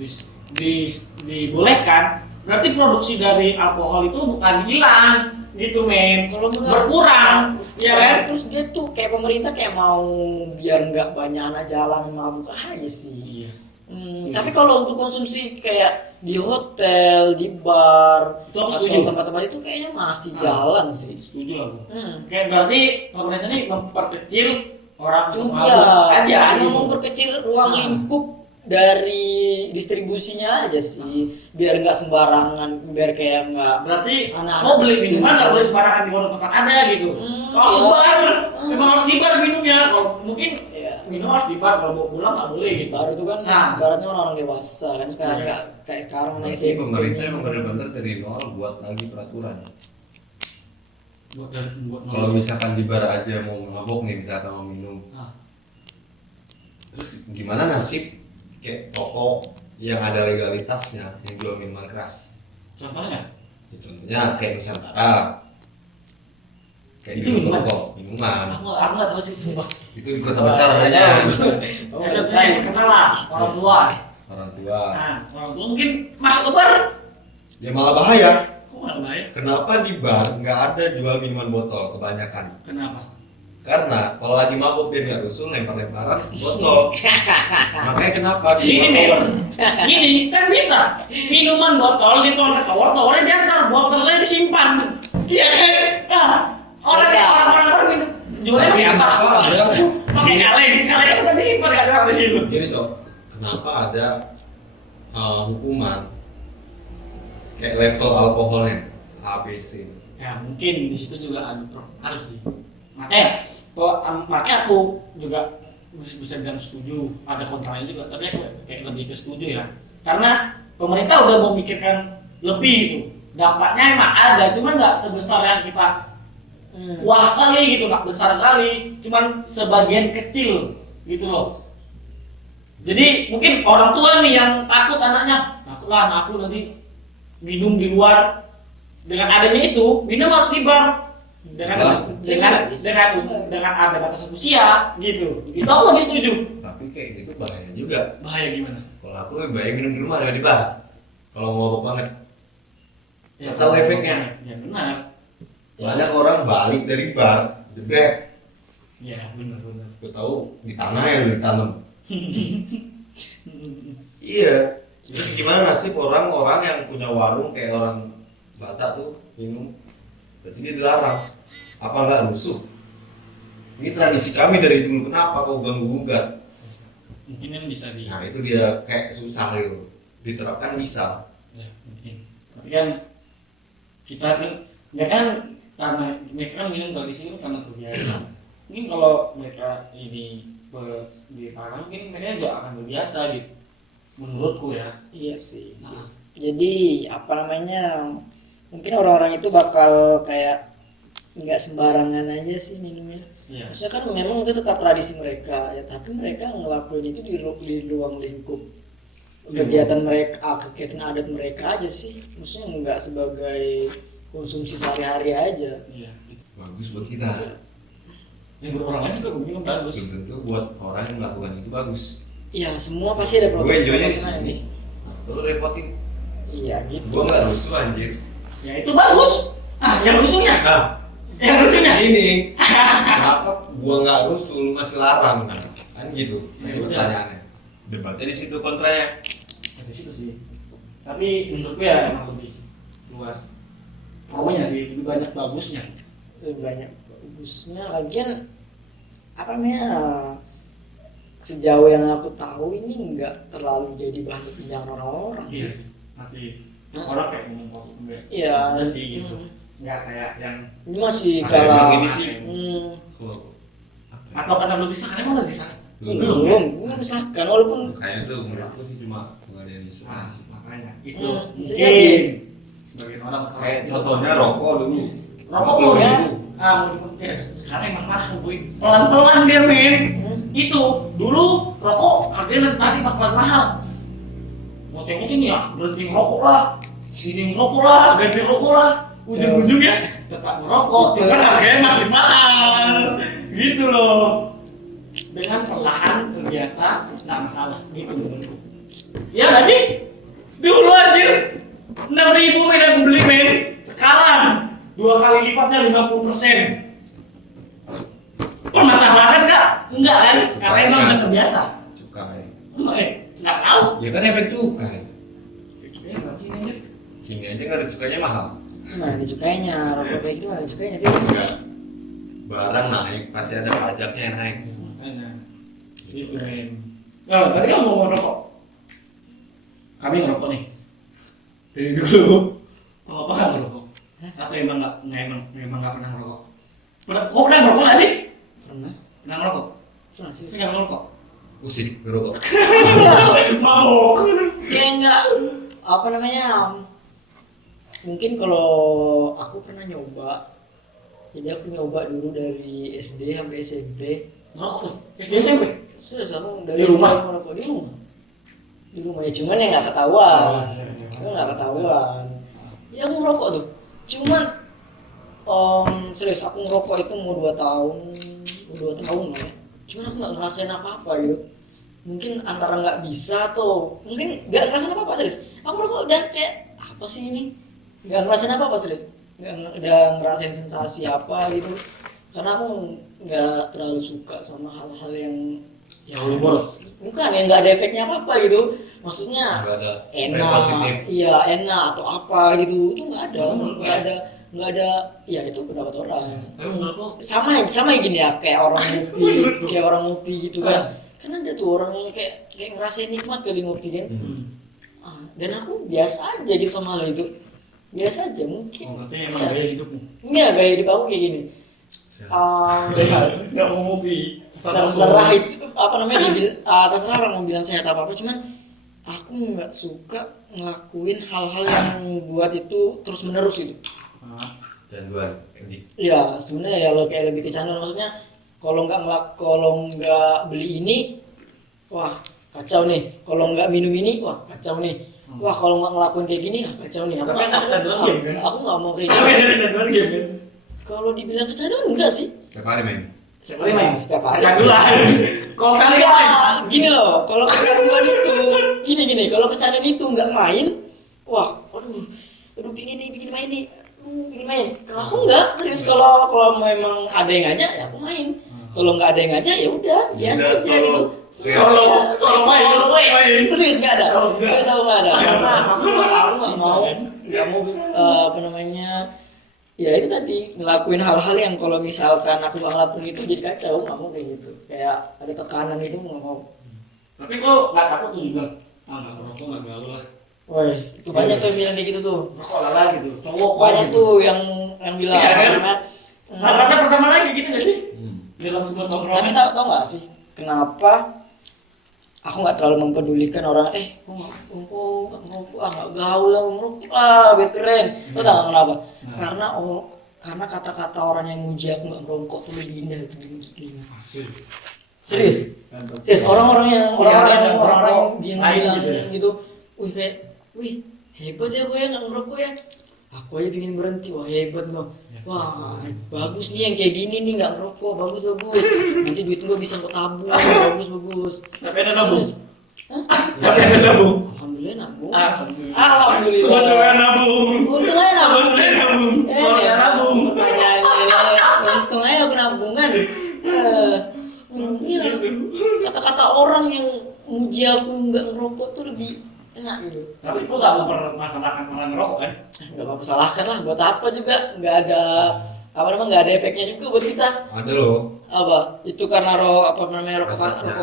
dibolehkan, berarti produksi dari alkohol itu bukan hilang gitu men, kalau menurut berkurang, ya kan? Terus dia tuh kayak pemerintah kayak mau biar nggak banyak anak jalan mabuk aja sih. Iya. Tapi kalau untuk konsumsi kayak di hotel, di bar, Itu aku atau setuju. tempat-tempat itu kayaknya masih jalan sih. Setuju aku. Hmm. Kayak berarti pemerintah ini memperkecil orang Cuma mabuk ya, aja cuma gitu. memperkecil ruang lingkup dari distribusinya aja sih, biar nggak sembarangan, biar kayak nggak Berarti anak-anak kau beli kecil. minuman nggak boleh sembarangan di warung tempat ada gitu. Kalau iya. di bar, memang harus di bar minumnya. Kalau mungkin Iya. minum harus di bar, kalau bawa pulang nggak boleh gitu. Baru itu kan Nah. ibaratnya orang dewasa kan sekarang Iya. nggak kayak sekarang anak berarti SMP. pemerintah emang benar-benar dari nol buat lagi peraturan. Buat Kalau misalkan di bar aja mau mabok nih, misalkan mau minum, Nah. terus gimana nasib kayak toko yang ada legalitasnya yang jual minuman keras? Contohnya, Ya, contohnya kayak misalkan kayak Itu di minuman? toko minuman aku nggak tahu sih sumpah. itu di kota besar adanya. Oh, Ya contohnya yang dikenal lah orang tua. Orang tua Nah, orang tua mungkin masuk ke bar, ya malah bahaya. kok nggak bahaya? Kenapa di bar nggak ada jual minuman botol kebanyakan? Kenapa? Karena kalau lagi mabuk dia nggak rusuh lempar-lemparan botol. Makanya kenapa di Gini bar nih, tower? gini kan bisa minuman botol dituang ke tower, towernya diantar, botolnya disimpan. Iya kan? Nah, orang minum jualnya pakai apa? Kenapa ada? Pakai kaleng kan udah disimpan kan di situ. Gini cok, kenapa ada hukuman kayak level alkoholnya A, B, C? Ya mungkin di situ juga ada harus sih. Makanya aku juga bisa bilang setuju, ada kontranya juga, tapi aku kayak lebih ke setuju ya. Karena pemerintah udah memikirkan lebih itu. Dampaknya emang ada, cuman nggak sebesar yang kita wah kali gitu, nggak besar kali, cuman sebagian kecil gitu loh. Jadi mungkin orang tua nih yang takut anaknya, takutlah anakku nanti minum di luar. Dengan adanya itu, minum harus di bar. Dengan ada batasan usia gitu. Itu aku lebih setuju. Tapi kayak gitu bahaya juga. Bahaya gimana? Kalau aku lebih baik minum di rumah daripada di bar. Kalau mabuk banget. Ya, Tahu efeknya. Ya benar. Banyak orang balik dari bar, jebret. Ya benar. Gue tahu di tanah yang ditanam. Iya. Terus gimana nasib orang-orang yang punya warung kayak orang Batak tuh minum? Berarti dia dilarang. Apa nggak rusuh? Ini tradisi kami dari dulu. Kenapa kau ganggu-gugat? Mungkin kan bisa di. Nah itu dia kayak susah gitu. Diterapkan bisa. Ya mungkin. Tapi kan kita kan ya kan karena mereka kan minum tradisi itu karena terbiasa. Mungkin kalau mereka ini dilarang mungkin mereka juga akan terbiasa gitu. Menurutku ya. Iya sih. Nah. Jadi apa namanya? Mungkin orang-orang itu bakal kayak nggak sembarangan aja sih minumnya. Iya. Maksudnya kan memang itu tetap tradisi mereka ya, tapi mereka ngelakuin itu di ruang lingkup kegiatan mereka, kegiatan adat mereka aja sih. Maksudnya nggak sebagai konsumsi sehari-hari aja. Iya. Bagus buat kita. Yang orang lain juga minum bagus. Belum tentu buat orang yang melakukan itu bagus. Iya, semua pasti ada Gue enjoynya di kontra sini. nih. Lu repotin. Iya gitu. Gue nggak rusuh anjir. Ya itu bagus. Ah, yang rusuhnya. Nah, Yang rusuhnya. ini kenapa gua nggak rusuh lu masih larang kan gitu masih Ya, udah. pertanyaannya. Debatnya di situ kontranya. Di situ sih. Tapi menurutku ya emang lebih luas. Promonya sih lebih banyak bagusnya. Lebih banyak bagusnya lagian apa namanya, sejauh yang aku tahu ini nggak terlalu jadi bahan perbincangan orang-orang Iya sih. sih. Masih orang kayak ngomong kok enggak. Iya. Ada sih gitu. Enggak kayak yang Ini masih Ada yang kalah. ini sih. Kalau atau karena belum disahkan emang udah disahkan. Belum misalkan walaupun kayaknya tuh menurutku sih cuma pengadaan isu Nah, sih. makanya itu bisa mungkin jadi. sebagian orang Kayak contohnya rokok dulu. rokok mau ya mau ya, sekarang emang mahal boy, pelan-pelan dia men. Itu dulu rokok harganya nanti bakalan mahal, ngoceh-ngoceh nih ya, berhenti ngerokok lah, sini ngerokok lah, ganti rokok lah, ujung-ujungnya tetap ngerokok, cuman harganya makin mahal, gitu loh. Dengan perlahan terbiasa, nggak masalah, gitu menurutku. Iya nggak sih? Dulu anjir 6.000 men aku beli men, sekarang 2 kali lipatnya 50%. Permasalahan nggak? Enggak kan? Karena emang nggak terbiasa. Cukai. Nggak tahu. Ya kan efek cukai. Cukainya nggak sih anjir? Sini aja nggak ada cukainya mahal. Mana ada cukainya, rokok kayak gitu mana ada cukainya, Pi. Enggak. Barang naik pasti ada pajaknya yang naik. Makanya itu men. Nah, tadi kan mau ngerokok. Kami ngerokok nih. Dari dulu. Oh, apa kan ngerokok? Atau emang nggak pernah ngerokok? Kok pernah ngerokok nggak sih? Pernah? Pernah ngerokok? Pernah sih. Tapi nggak ngerokok. Pusing ngerokok. Mabok. Kayak enggak apa namanya? Mungkin kalau aku pernah nyoba. Jadi aku nyoba dulu dari SD sampai SMP. Ngerokok tuh? SD SMP? Serius aku dari Di rumah? SD ngerokok di rumah. Di rumah ya cuman ya nggak ketahuan. Aku nggak ketahuan. Ya aku ngerokok tuh. Cuman serius aku ngerokok itu mau 2 tahun, lah ya. Cuman aku nggak ngerasain apa-apa gitu. Mungkin antara nggak bisa atau mungkin nggak ngerasain apa-apa serius. Aku ngerokok udah kayak apa sih ini? Nggak ngerasain apa-apa serius. Nggak ngerasain sensasi apa gitu. Karena aku nggak terlalu suka sama hal-hal yang boros. Bukan yang nggak ada efeknya apa-apa gitu. Maksudnya Nggak ada efek enak, positif. iya enak atau apa gitu itu nggak ada, ya itu pendapat orang. Tapi menurutku Sama gini ya kayak orang ngopi gitu kan. Kan ada tuh orang yang kayak ngerasain nikmat kali ngopi kan. Dan aku biasa aja gitu sama hal itu. Biasa aja mungkin. berarti emang gaya hidupmu. Enggak, gaya hidup aku kayak gini. Sehat, nggak mau ngopi. Terserah itu apa namanya terserah orang mau bilang sehat apa cuman aku nggak suka ngelakuin hal-hal yang buat itu terus menerus gitu. Dan dua Endi. Ya sebenarnya ya lo kayak lebih kecanduan maksudnya kalau nggak beli ini wah kacau nih, kalau nggak minum ini wah kacau nih, wah kalau nggak ngelakuin kayak gini kacau nih. Tapi enak kecanduan game kan? Aku nggak mau kayak Tapi gitu. ada kecanduan game kan? Kalau dibilang kecanduan enggak sih. Setiap hari main. Setiap hari main? Setiap hari. Kecanduan. Kalau sekali Ya, main. gini loh, kalau kecanduan itu gini, kalau kecanduan itu nggak main, wah, aduh pingin main nih, pingin main. Kalau aku nggak, serius kalau memang ada yang ngajak ya aku main. Kalau nggak ada yang ngajak ya udah, biasa udah, aja solo. gitu. Solo main. Serius nggak ada, Oh, nggak. serius aku nggak ada, karena aku nggak mau apa namanya. Ya itu tadi ngelakuin hal-hal yang kalau misalkan aku nggak ngelakuin itu jadi kacau, nggak mau kayak gitu, kayak ada tekanan itu nggak mau. Tapi kok nggak takut tuh juga? Nggak ngerokok nggak gaul lah. Woi, itu banyak tuh yang bilang kayak gitu tuh. Rokok lala gitu. Cowok Banyak gitu. tuh yang bilang. Iya, kan? Karena, Rata pertama lagi gitu nggak sih? Dalam sebuah tapi tongkrongan. tau nggak sih kenapa aku nggak terlalu mempedulikan orang kok nggak ngerokok nggak gaul lah ngerokok lah biar keren. Lo tau nggak kenapa? Karena kata-kata orang yang muji aku nggak ngerokok tuh lebih indah itu di Asik. serius orang-orang yang bilang gitu wih hebat ya gue ya nggak ngerokok ya, aku aja pengen berhenti, wah hebat lo, wah bagus nih yang kayak gini nih nggak ngerokok, bagus nanti duit gue bisa gue tabung, bagus. Tapi ada nabung. Hah? Tapi ada nabung. Alhamdulillah nabung. Alhamdulillah. Alhamdulillah. Nabung. Untung aja nabung. Alhamdulillah nabung. Kalau Ya, nggak nabung. pertanyaan ini untung aja aku nabungan. Iya. Kata-kata orang yang muji aku nggak ngerokok tuh lebih enak gitu. Tapi kok nggak mempermasalahkan orang ngerokok kan? Nggak apa salahkan lah, buat apa juga nggak ada nggak ada efeknya juga buat kita. Ada loh. Apa itu karena rokok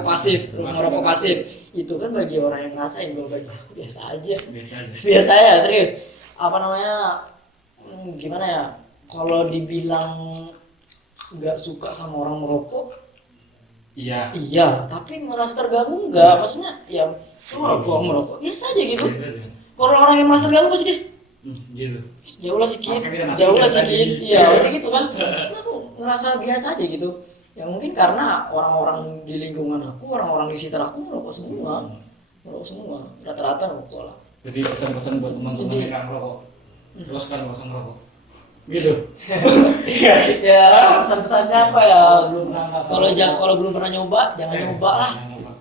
pasif, Pasif. rokok pasif itu kan bagi orang yang ngerasain, kalau bagi aku biasa aja. Biasanya. Biasa ya serius gimana ya kalau dibilang nggak suka sama orang merokok Iya. iya tapi merasa terganggu nggak, maksudnya ya merokok biasa aja gitu. Kalau orang yang merasa terganggu pasti dia Gitu. jauh lah sikit Tadi. iya kayak gitu kan. Cuma aku ngerasa biasa aja gitu ya, mungkin karena orang-orang di lingkungan aku, orang-orang di sekitar aku merokok semua Ngerokok semua, rata-rata ngerokok lah. Jadi pesan-pesan buat teman-teman Jadi- yang nggak merokok, teruskan nggak usah merokok. Gitu. Ya pesan-pesannya apa ya? Belum pernah Kalau belum pernah nyoba jangan nyoba lah.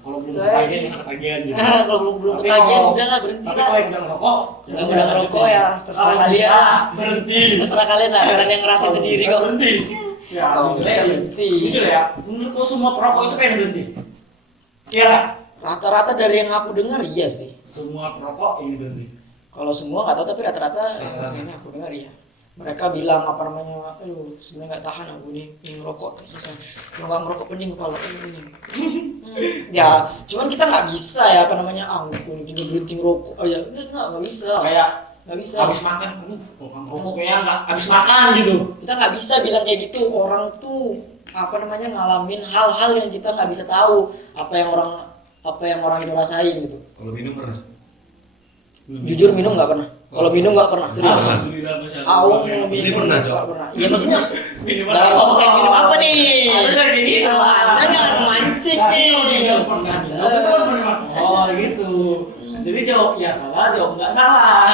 Kalau belum Saya ketagihan, sih- masa ketagihan gitu. Kalau belum Tapi ketagihan kalau- udahlah berhenti Tapi lah. kalau yang udah ngerokok, Yang udah ngerokok ya terserah kalau kalian bisa, lah. berhenti. Terserah kalian lah, kalian yang ngerasain Kalau sendiri bisa, kok. berhenti. Ya, Kalau jujur bisa ya, berhenti. jujur ya, menurutku semua perokok itu pengen berhenti. Iya nggak? Rata-rata dari yang aku dengar iya sih. Semua perokok ingin berhenti. Kalau semua nggak tahu tapi rata-rata Rata-rata. sebenarnya aku dengar ya. Mereka bilang apa namanya, aduh sebenarnya nggak tahan aku nih ngerokok terus saya kalau nggak ngerokok pening kepala aku pening. Ya, cuman kita nggak bisa ya apa namanya, aku ini berhenti ngerokok aja, nggak bisa, Kayak nggak bisa. habis makan, ngerokok kayaknya nggak habis makan gitu. Kita nggak bisa bilang kayak gitu. Orang tuh apa namanya ngalamin hal-hal yang kita nggak bisa tahu apa yang orang itu rasain gitu. Kalau minum pernah? Jujur minum nggak pernah. Kalau minum nggak pernah, serius. Alhamdulillah, Masya Allah. Aku Ini pernah, Cok? nggak pernah. Ya maksudnya Minum dalam konteks minum apa nih? Ada yang kayak gitu. Anda jangan mancing Tapi nih. kalau dia pernah minum, dia pernah. Oh gitu. Jadi jawab ya salah, jawab nggak salah.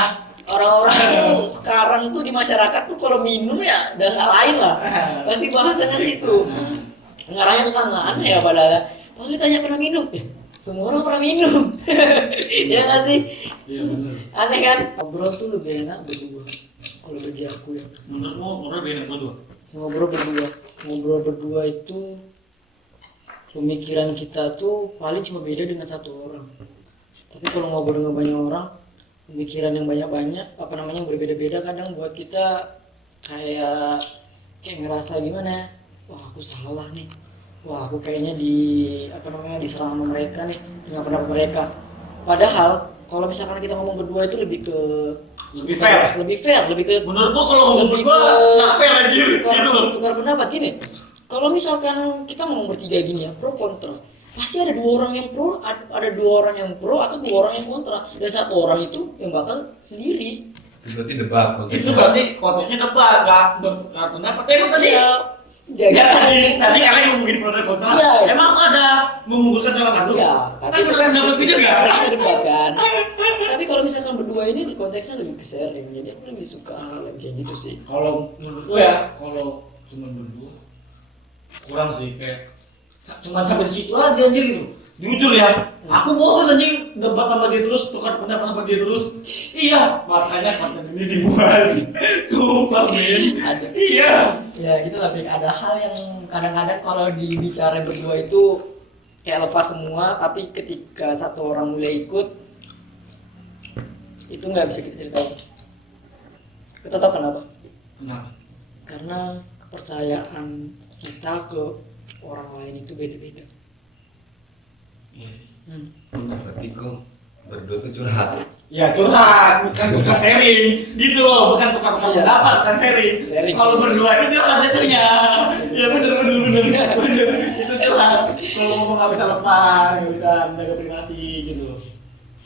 Orang-orang tuh sekarang tuh di masyarakat tuh kalau minum ya udah nggak lain lah. Pasti bahasanya ke situ. Ngarahnya ke sana, aneh ya padahal. Pas ditanya pernah minum, semua orang pernah minum. Ya nggak sih? Iya benar. Aneh kan? Ngobrol tuh lebih enak berdua. Kalau bagi aku ya. Menurutmu beda berdua? Ngobrol berdua itu pemikiran kita tuh paling cuma beda dengan satu orang. Tapi kalau ngobrol dengan banyak orang, pemikiran yang banyak-banyak apa namanya berbeda-beda kadang buat kita kayak ngerasa gimana ya, wah aku salah nih, wah aku kayaknya diserang sama mereka nih dengan pendapat mereka. Padahal kalau misalkan kita ngomong berdua itu lebih fair, lebih ke Menurutmu kalau ngomong lebih berdua ke- nggak fair lagi gitu loh. tukar pendapat gini. Kalau misalkan kita ngomong bertiga gini ya, pro kontra, pasti ada dua orang yang pro, ada dua orang yang pro atau dua orang yang kontra, dan satu orang itu yang bakal sendiri. Itu berarti debat. konteksnya. Itu berarti konteksnya debat, nggak bertukar pendapat. Emang tadi Ya, ya tadi kalian ngomongin pro dan kontra. Iya. Emang aku ada mengunggulkan salah satu? Iya, tapi itu kan pendapat juga. konteksnya debat kan. Tapi kalau misalkan berdua ini konteksnya lebih ke sharing, jadi aku lebih suka hal yang kayak gitu sih. Kalau menurutku ya, kalau cuma berdua kurang sih, kayak cuma sampai di situ aja anjir gitu. Jujur ya, aku bosan anjing debat sama dia terus, tukar pendapat sama dia terus. Iya, makanya konten ini dibuat. Sumpah men. Ada. Iya. Ya gitu lah, Bik. Ada hal yang kadang-kadang kalau dibicarain berdua itu kayak lepas semua, tapi ketika satu orang mulai ikut itu nggak bisa kita ceritain. Kita tahu kenapa? Kenapa? Karena kepercayaan kita ke orang lain itu beda-beda. Iya sih. Berarti kok berdua tuh curhat. Ya curhat, bukan tukar sharing gitu loh, bukan tukar Iya. pendapat, bukan sharing. Sharing. Kalau berdua itu curhat itunya. Ya bener itu curhat. Kalau ngomong nggak bisa lepas, nggak bisa menjaga privasi gitu loh.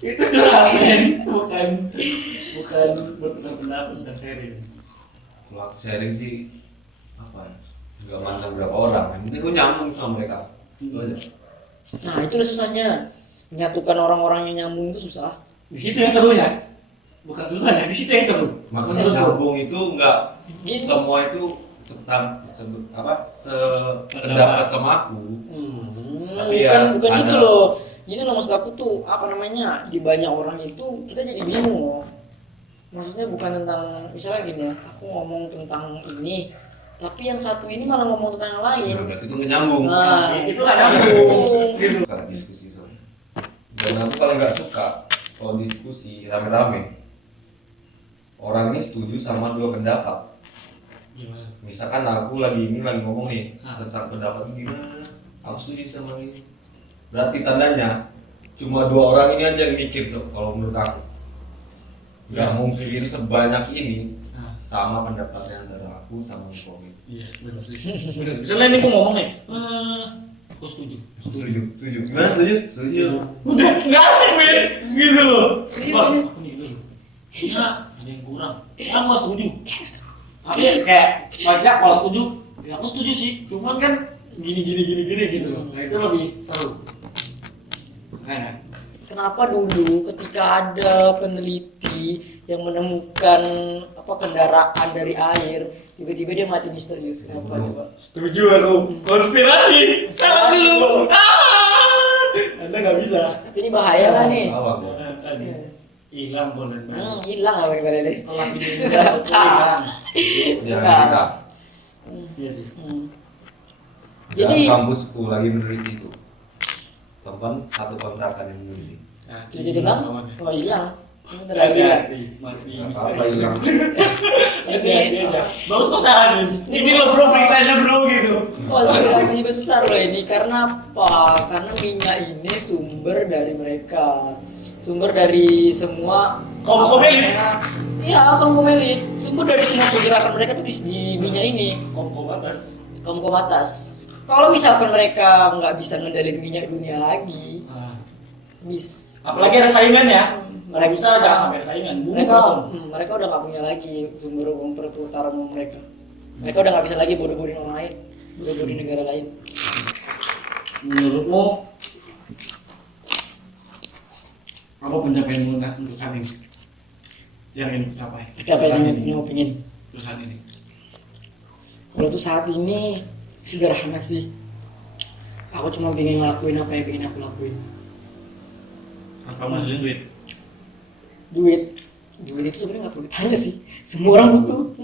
Itu curhat men, bukan bertukar pendapat, bukan sharing. Kalau aku sharing sih apa ya? Gak mandang berapa orang, yang penting gue nyambung sama mereka. Itu aja. Nah itulah susahnya, menyatukan orang-orang yang nyambung itu susah. Di situ yang serunya, bukan susahnya, di situ yang seru. Maksudnya Menurutku. nyambung itu enggak Gitu. semua itu sependapat sama aku. Tapi bukan ya, bukan ada- gitu loh. Gini loh maksud aku tuh apa namanya, di banyak orang itu kita jadi bingung loh. Maksudnya bukan tentang misalnya gini ya, aku ngomong tentang ini, tapi yang satu ini malah ngomong tentang yang lain. Nah, berarti itu nggak nyambung. Nah, itu nggak nyambung. Kalau diskusi soalnya. Dan aku paling nggak suka kalau diskusi rame-rame. Orang ini setuju sama dua pendapat. Gimana? Misalkan aku lagi ngomong nih Ah. tentang pendapat ini gimana, aku setuju sama ini. Berarti tandanya cuma dua orang ini aja yang mikir tuh kalau menurut aku. Nggak Ya. mungkin sebanyak ini Nah. sama pendapatnya antara aku sama Komi. Iya, benar sih. Benar. Misalnya ini aku ngomong nih, aku setuju. Setuju. Gimana setuju? Setuju. Nggak asik men, gitu loh. Setuju, Wah, setuju. ini dulu. Ya, ada yang kurang. Kamu nggak setuju. Tapi kayak, banyak kalau setuju, ya aku setuju sih. Cuman kan gini gitu loh. Nah itu lebih seru. Nah, kenapa dulu ketika ada peneliti yang menemukan kendaraan dari air, tiba-tiba dia mati misterius. Kenapa coba? Setuju aku. Konspirasi. Salah dulu. Anda nggak bisa. Tapi ini bahaya lah nih. Hilang Golden Ball. Hilang apa nih Setelah video ini hilang. Ya kita. Iya sih. Jadi kampusku lagi meneliti itu. Teman satu kontrakan yang meneliti. jadi dengar? Oh hilang. Ini Hati-hati. Masih Apa hilang? Ini bagus kok saranin. Ini lo bro beritanya bro gitu. konspirasi besar loh ini. Karena apa? Karena minyak ini sumber dari mereka, sumber dari semua Kaum elit. Iya, kaum elit. Sumber dari semua pergerakan mereka tuh di minyak ini. Kom atas. Kaum atas. Kalau misalkan mereka nggak bisa ngendalin minyak dunia lagi, Apalagi ada saingan ya. Mereka bisa jangan sampai ada saingan. mereka udah nggak punya lagi sumber uang perputaran uang mereka. Mereka udah nggak bisa lagi bodoh-bodohin orang lain, bodoh-bodohin negara lain. Menurutmu apa pencapaianmu untuk saat ini? Yang ingin dicapai? Pencapaian yang mau pingin. Untuk saat ini. Kalau tuh saat ini sederhana sih. Aku cuma pengen ngelakuin apa yang pengen aku lakuin. Apa menghasilkan duit? Duit itu sebenarnya nggak perlu ditanya sih. Semua orang butuh.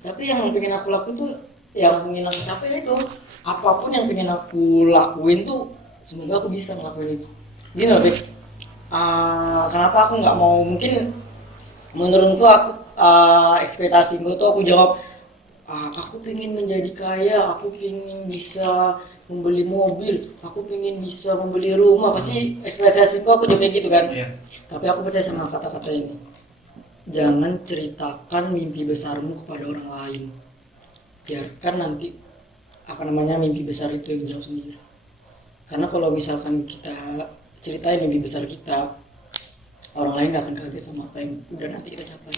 Tapi yang pengen aku lakuin tuh, yang pengen aku capai itu apapun yang pengen aku lakuin tuh, semoga aku bisa ngelakuin itu. Gini loh, Bek. Kenapa aku nggak mau? Mungkin menurutku aku ekspektasimu tuh aku jawab. Aku pengen menjadi kaya, aku pengen bisa membeli mobil, aku pengen bisa membeli rumah. Pasti ekspektasiku aku juga kayak gitu kan. Iya. Tapi aku percaya sama kata-kata ini. Jangan ceritakan mimpi besarmu kepada orang lain. Biarkan nanti mimpi besar itu yang jauh sendiri. Karena kalau misalkan kita ceritain mimpi besar kita, orang lain gak akan kaget sama apa yang udah nanti kita capai.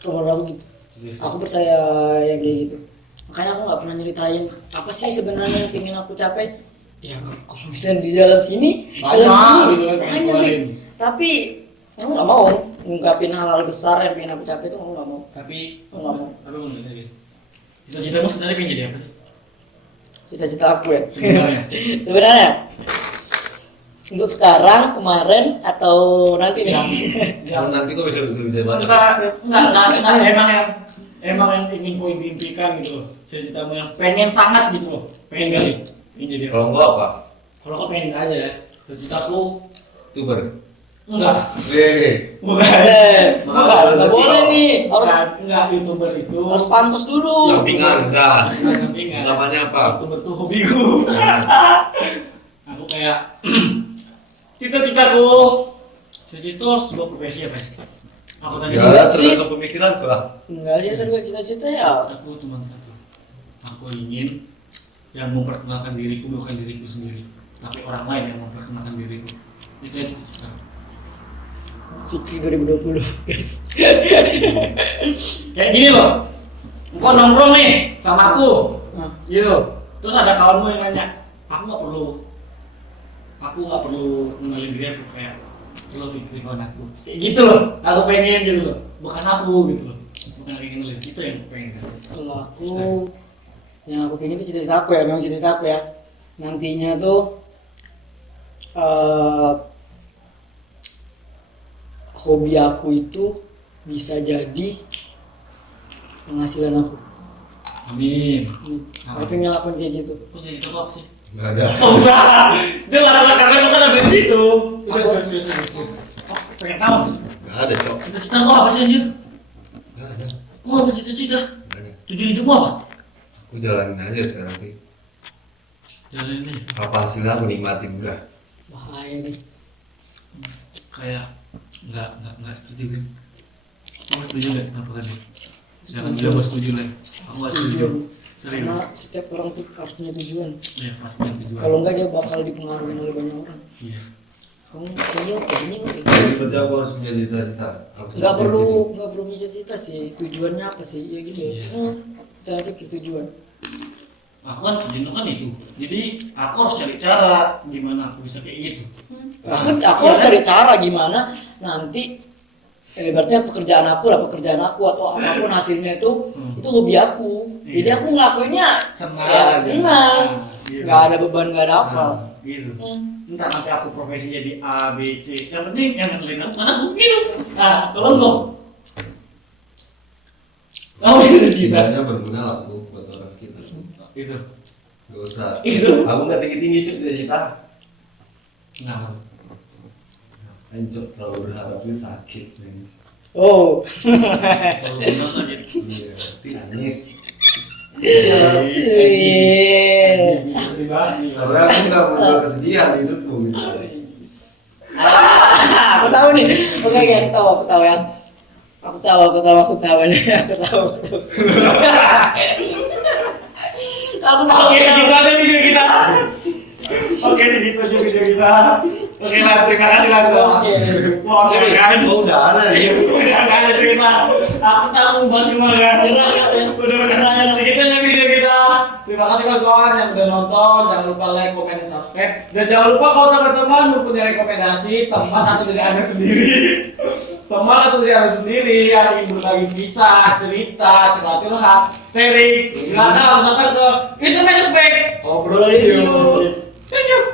Kalau aku gitu. Aku percaya yang kayak gitu. Makanya aku nggak pernah nyeritain apa sih sebenarnya yang pengen aku capai. Ya kalau misalnya di dalam sini, banyak nih. Tapi aku nggak mau ngungkapin hal-hal besar yang pengen aku capai itu. Aku nggak mau. Tapi Aku nggak mau. cita-citamu sebenarnya pengen jadi apa sih? Cita-cita aku ya. Sebenarnya. Sebenarnya untuk sekarang, kemarin, atau nanti nih? Nanti kok bisa Emang yang ingin kau impikan gitu loh. Cita-citamu yang pengen sangat gitu loh. Pengen kali. Pengen jadi apa? Kalau enggak apa? Kalau kau pengen aja ya. Cita-citaku Tuber. enggak. Bukan, nggak boleh nih. Enggak YouTuber itu. Harus pansos dulu. Sampingan enggak. Sampingan. Namanya apa? YouTuber tuh hobiku. Aku kayak cita-citaku segitu harus coba profesi apa ya? Aku tadi Ya, tergantung pemikiran gua. Enggak sih, terus cita-cita ya. aku cuma satu. Aku ingin yang memperkenalkan diriku bukan diriku sendiri, tapi orang lain yang memperkenalkan diriku. Itu aja cita-cita. Fikri 2020 guys. Kayak gini loh. Engkau nongkrong nih sama aku. Gitu. Terus ada kawanmu yang nanya, aku nggak perlu mengenalin diri aku, kayak lo Fikri kawan aku. Kayak gitu loh. Aku pengen gitu loh. Bukan aku gitu loh. Bukan lagi kenalin, itu yang aku pengen kan. Kalau aku yang aku pengen itu cita-cita aku ya, memang cita-cita aku ya. Nantinya tuh hobi aku itu bisa jadi penghasilan aku. Amin. Aku pengen ngelakuin kayak gitu. Terus itu apa sih? Enggak ada. Oh, usah. Jelas lah karena lo kan ada di situ. Serius. Pengen tahu. Enggak ada, Cok. Cita-cita kau apa sih anjir? Enggak ada. Kau apa cita-cita? Enggak ada. Tujuan hidupmu apa? Aku jalanin aja sekarang sih. Jalan ini Apa hasilnya aku nikmatin udah. Bahaya nih. kayak nggak setuju kan? Kamu setuju nggak kenapa tadi? Jangan Setuju. coba setuju lah. Aku nggak setuju. Karena Serius. setiap orang tuh harus punya tujuan. Iya pasti tujuan. Kalau enggak dia bakal dipengaruhi oleh banyak orang. Iya. Kamu saya begini kok Jadi begini. berarti aku harus punya cita-cita. Nggak perlu punya cita-cita sih. Tujuannya apa sih? Ya gitu ya. Iya. Kita pikir tujuan. Aku kan jenuh kan itu. Jadi aku harus cari cara gimana aku bisa kayak gitu. Aku harus cari cara gimana nanti berarti pekerjaan aku atau apapun hasilnya itu hobi aku. Jadi aku ngelakuinnya senang. Gitu. Nggak ada beban, nggak ada apa. Gitu. Entah nanti aku profesi jadi A, B, C. Yang penting yang ngeselin aku karena aku gitu. Nah, kalau enggak kamu itu cinta. Sebenarnya berguna lah buat orang sekitar. Itu. Gak usah. Itu. Aku nggak tinggi cuk cita. Kenapa? Anjok terlalu berharap itu sakit. Oh. Kalau benar aja. Iya, nangis. Pribadi. Karena aku nggak mau kesedihan hidupku. Aku tahu nih. Oke, aku tahu ya. Aku tahu nih. Aku tahu. Oke, segitu aja video kita. Oke, segitu aja video kita. Oke lah, terima kasih lah. Oke. Wah, Udah ada ya. udah nggak ada cerita. Aku tak mau bahas kemana. Udah segitu aja video kita. Terima kasih kawan-kawan yang udah nonton. Jangan lupa like, comment, dan subscribe. Dan jangan lupa kalau teman-teman mempunyai rekomendasi teman atau dari anda sendiri, yang ingin berbagi kisah, cerita, curhat, sharing, silakan langsung datang ke internet spek. Obrol yuk. Thank you.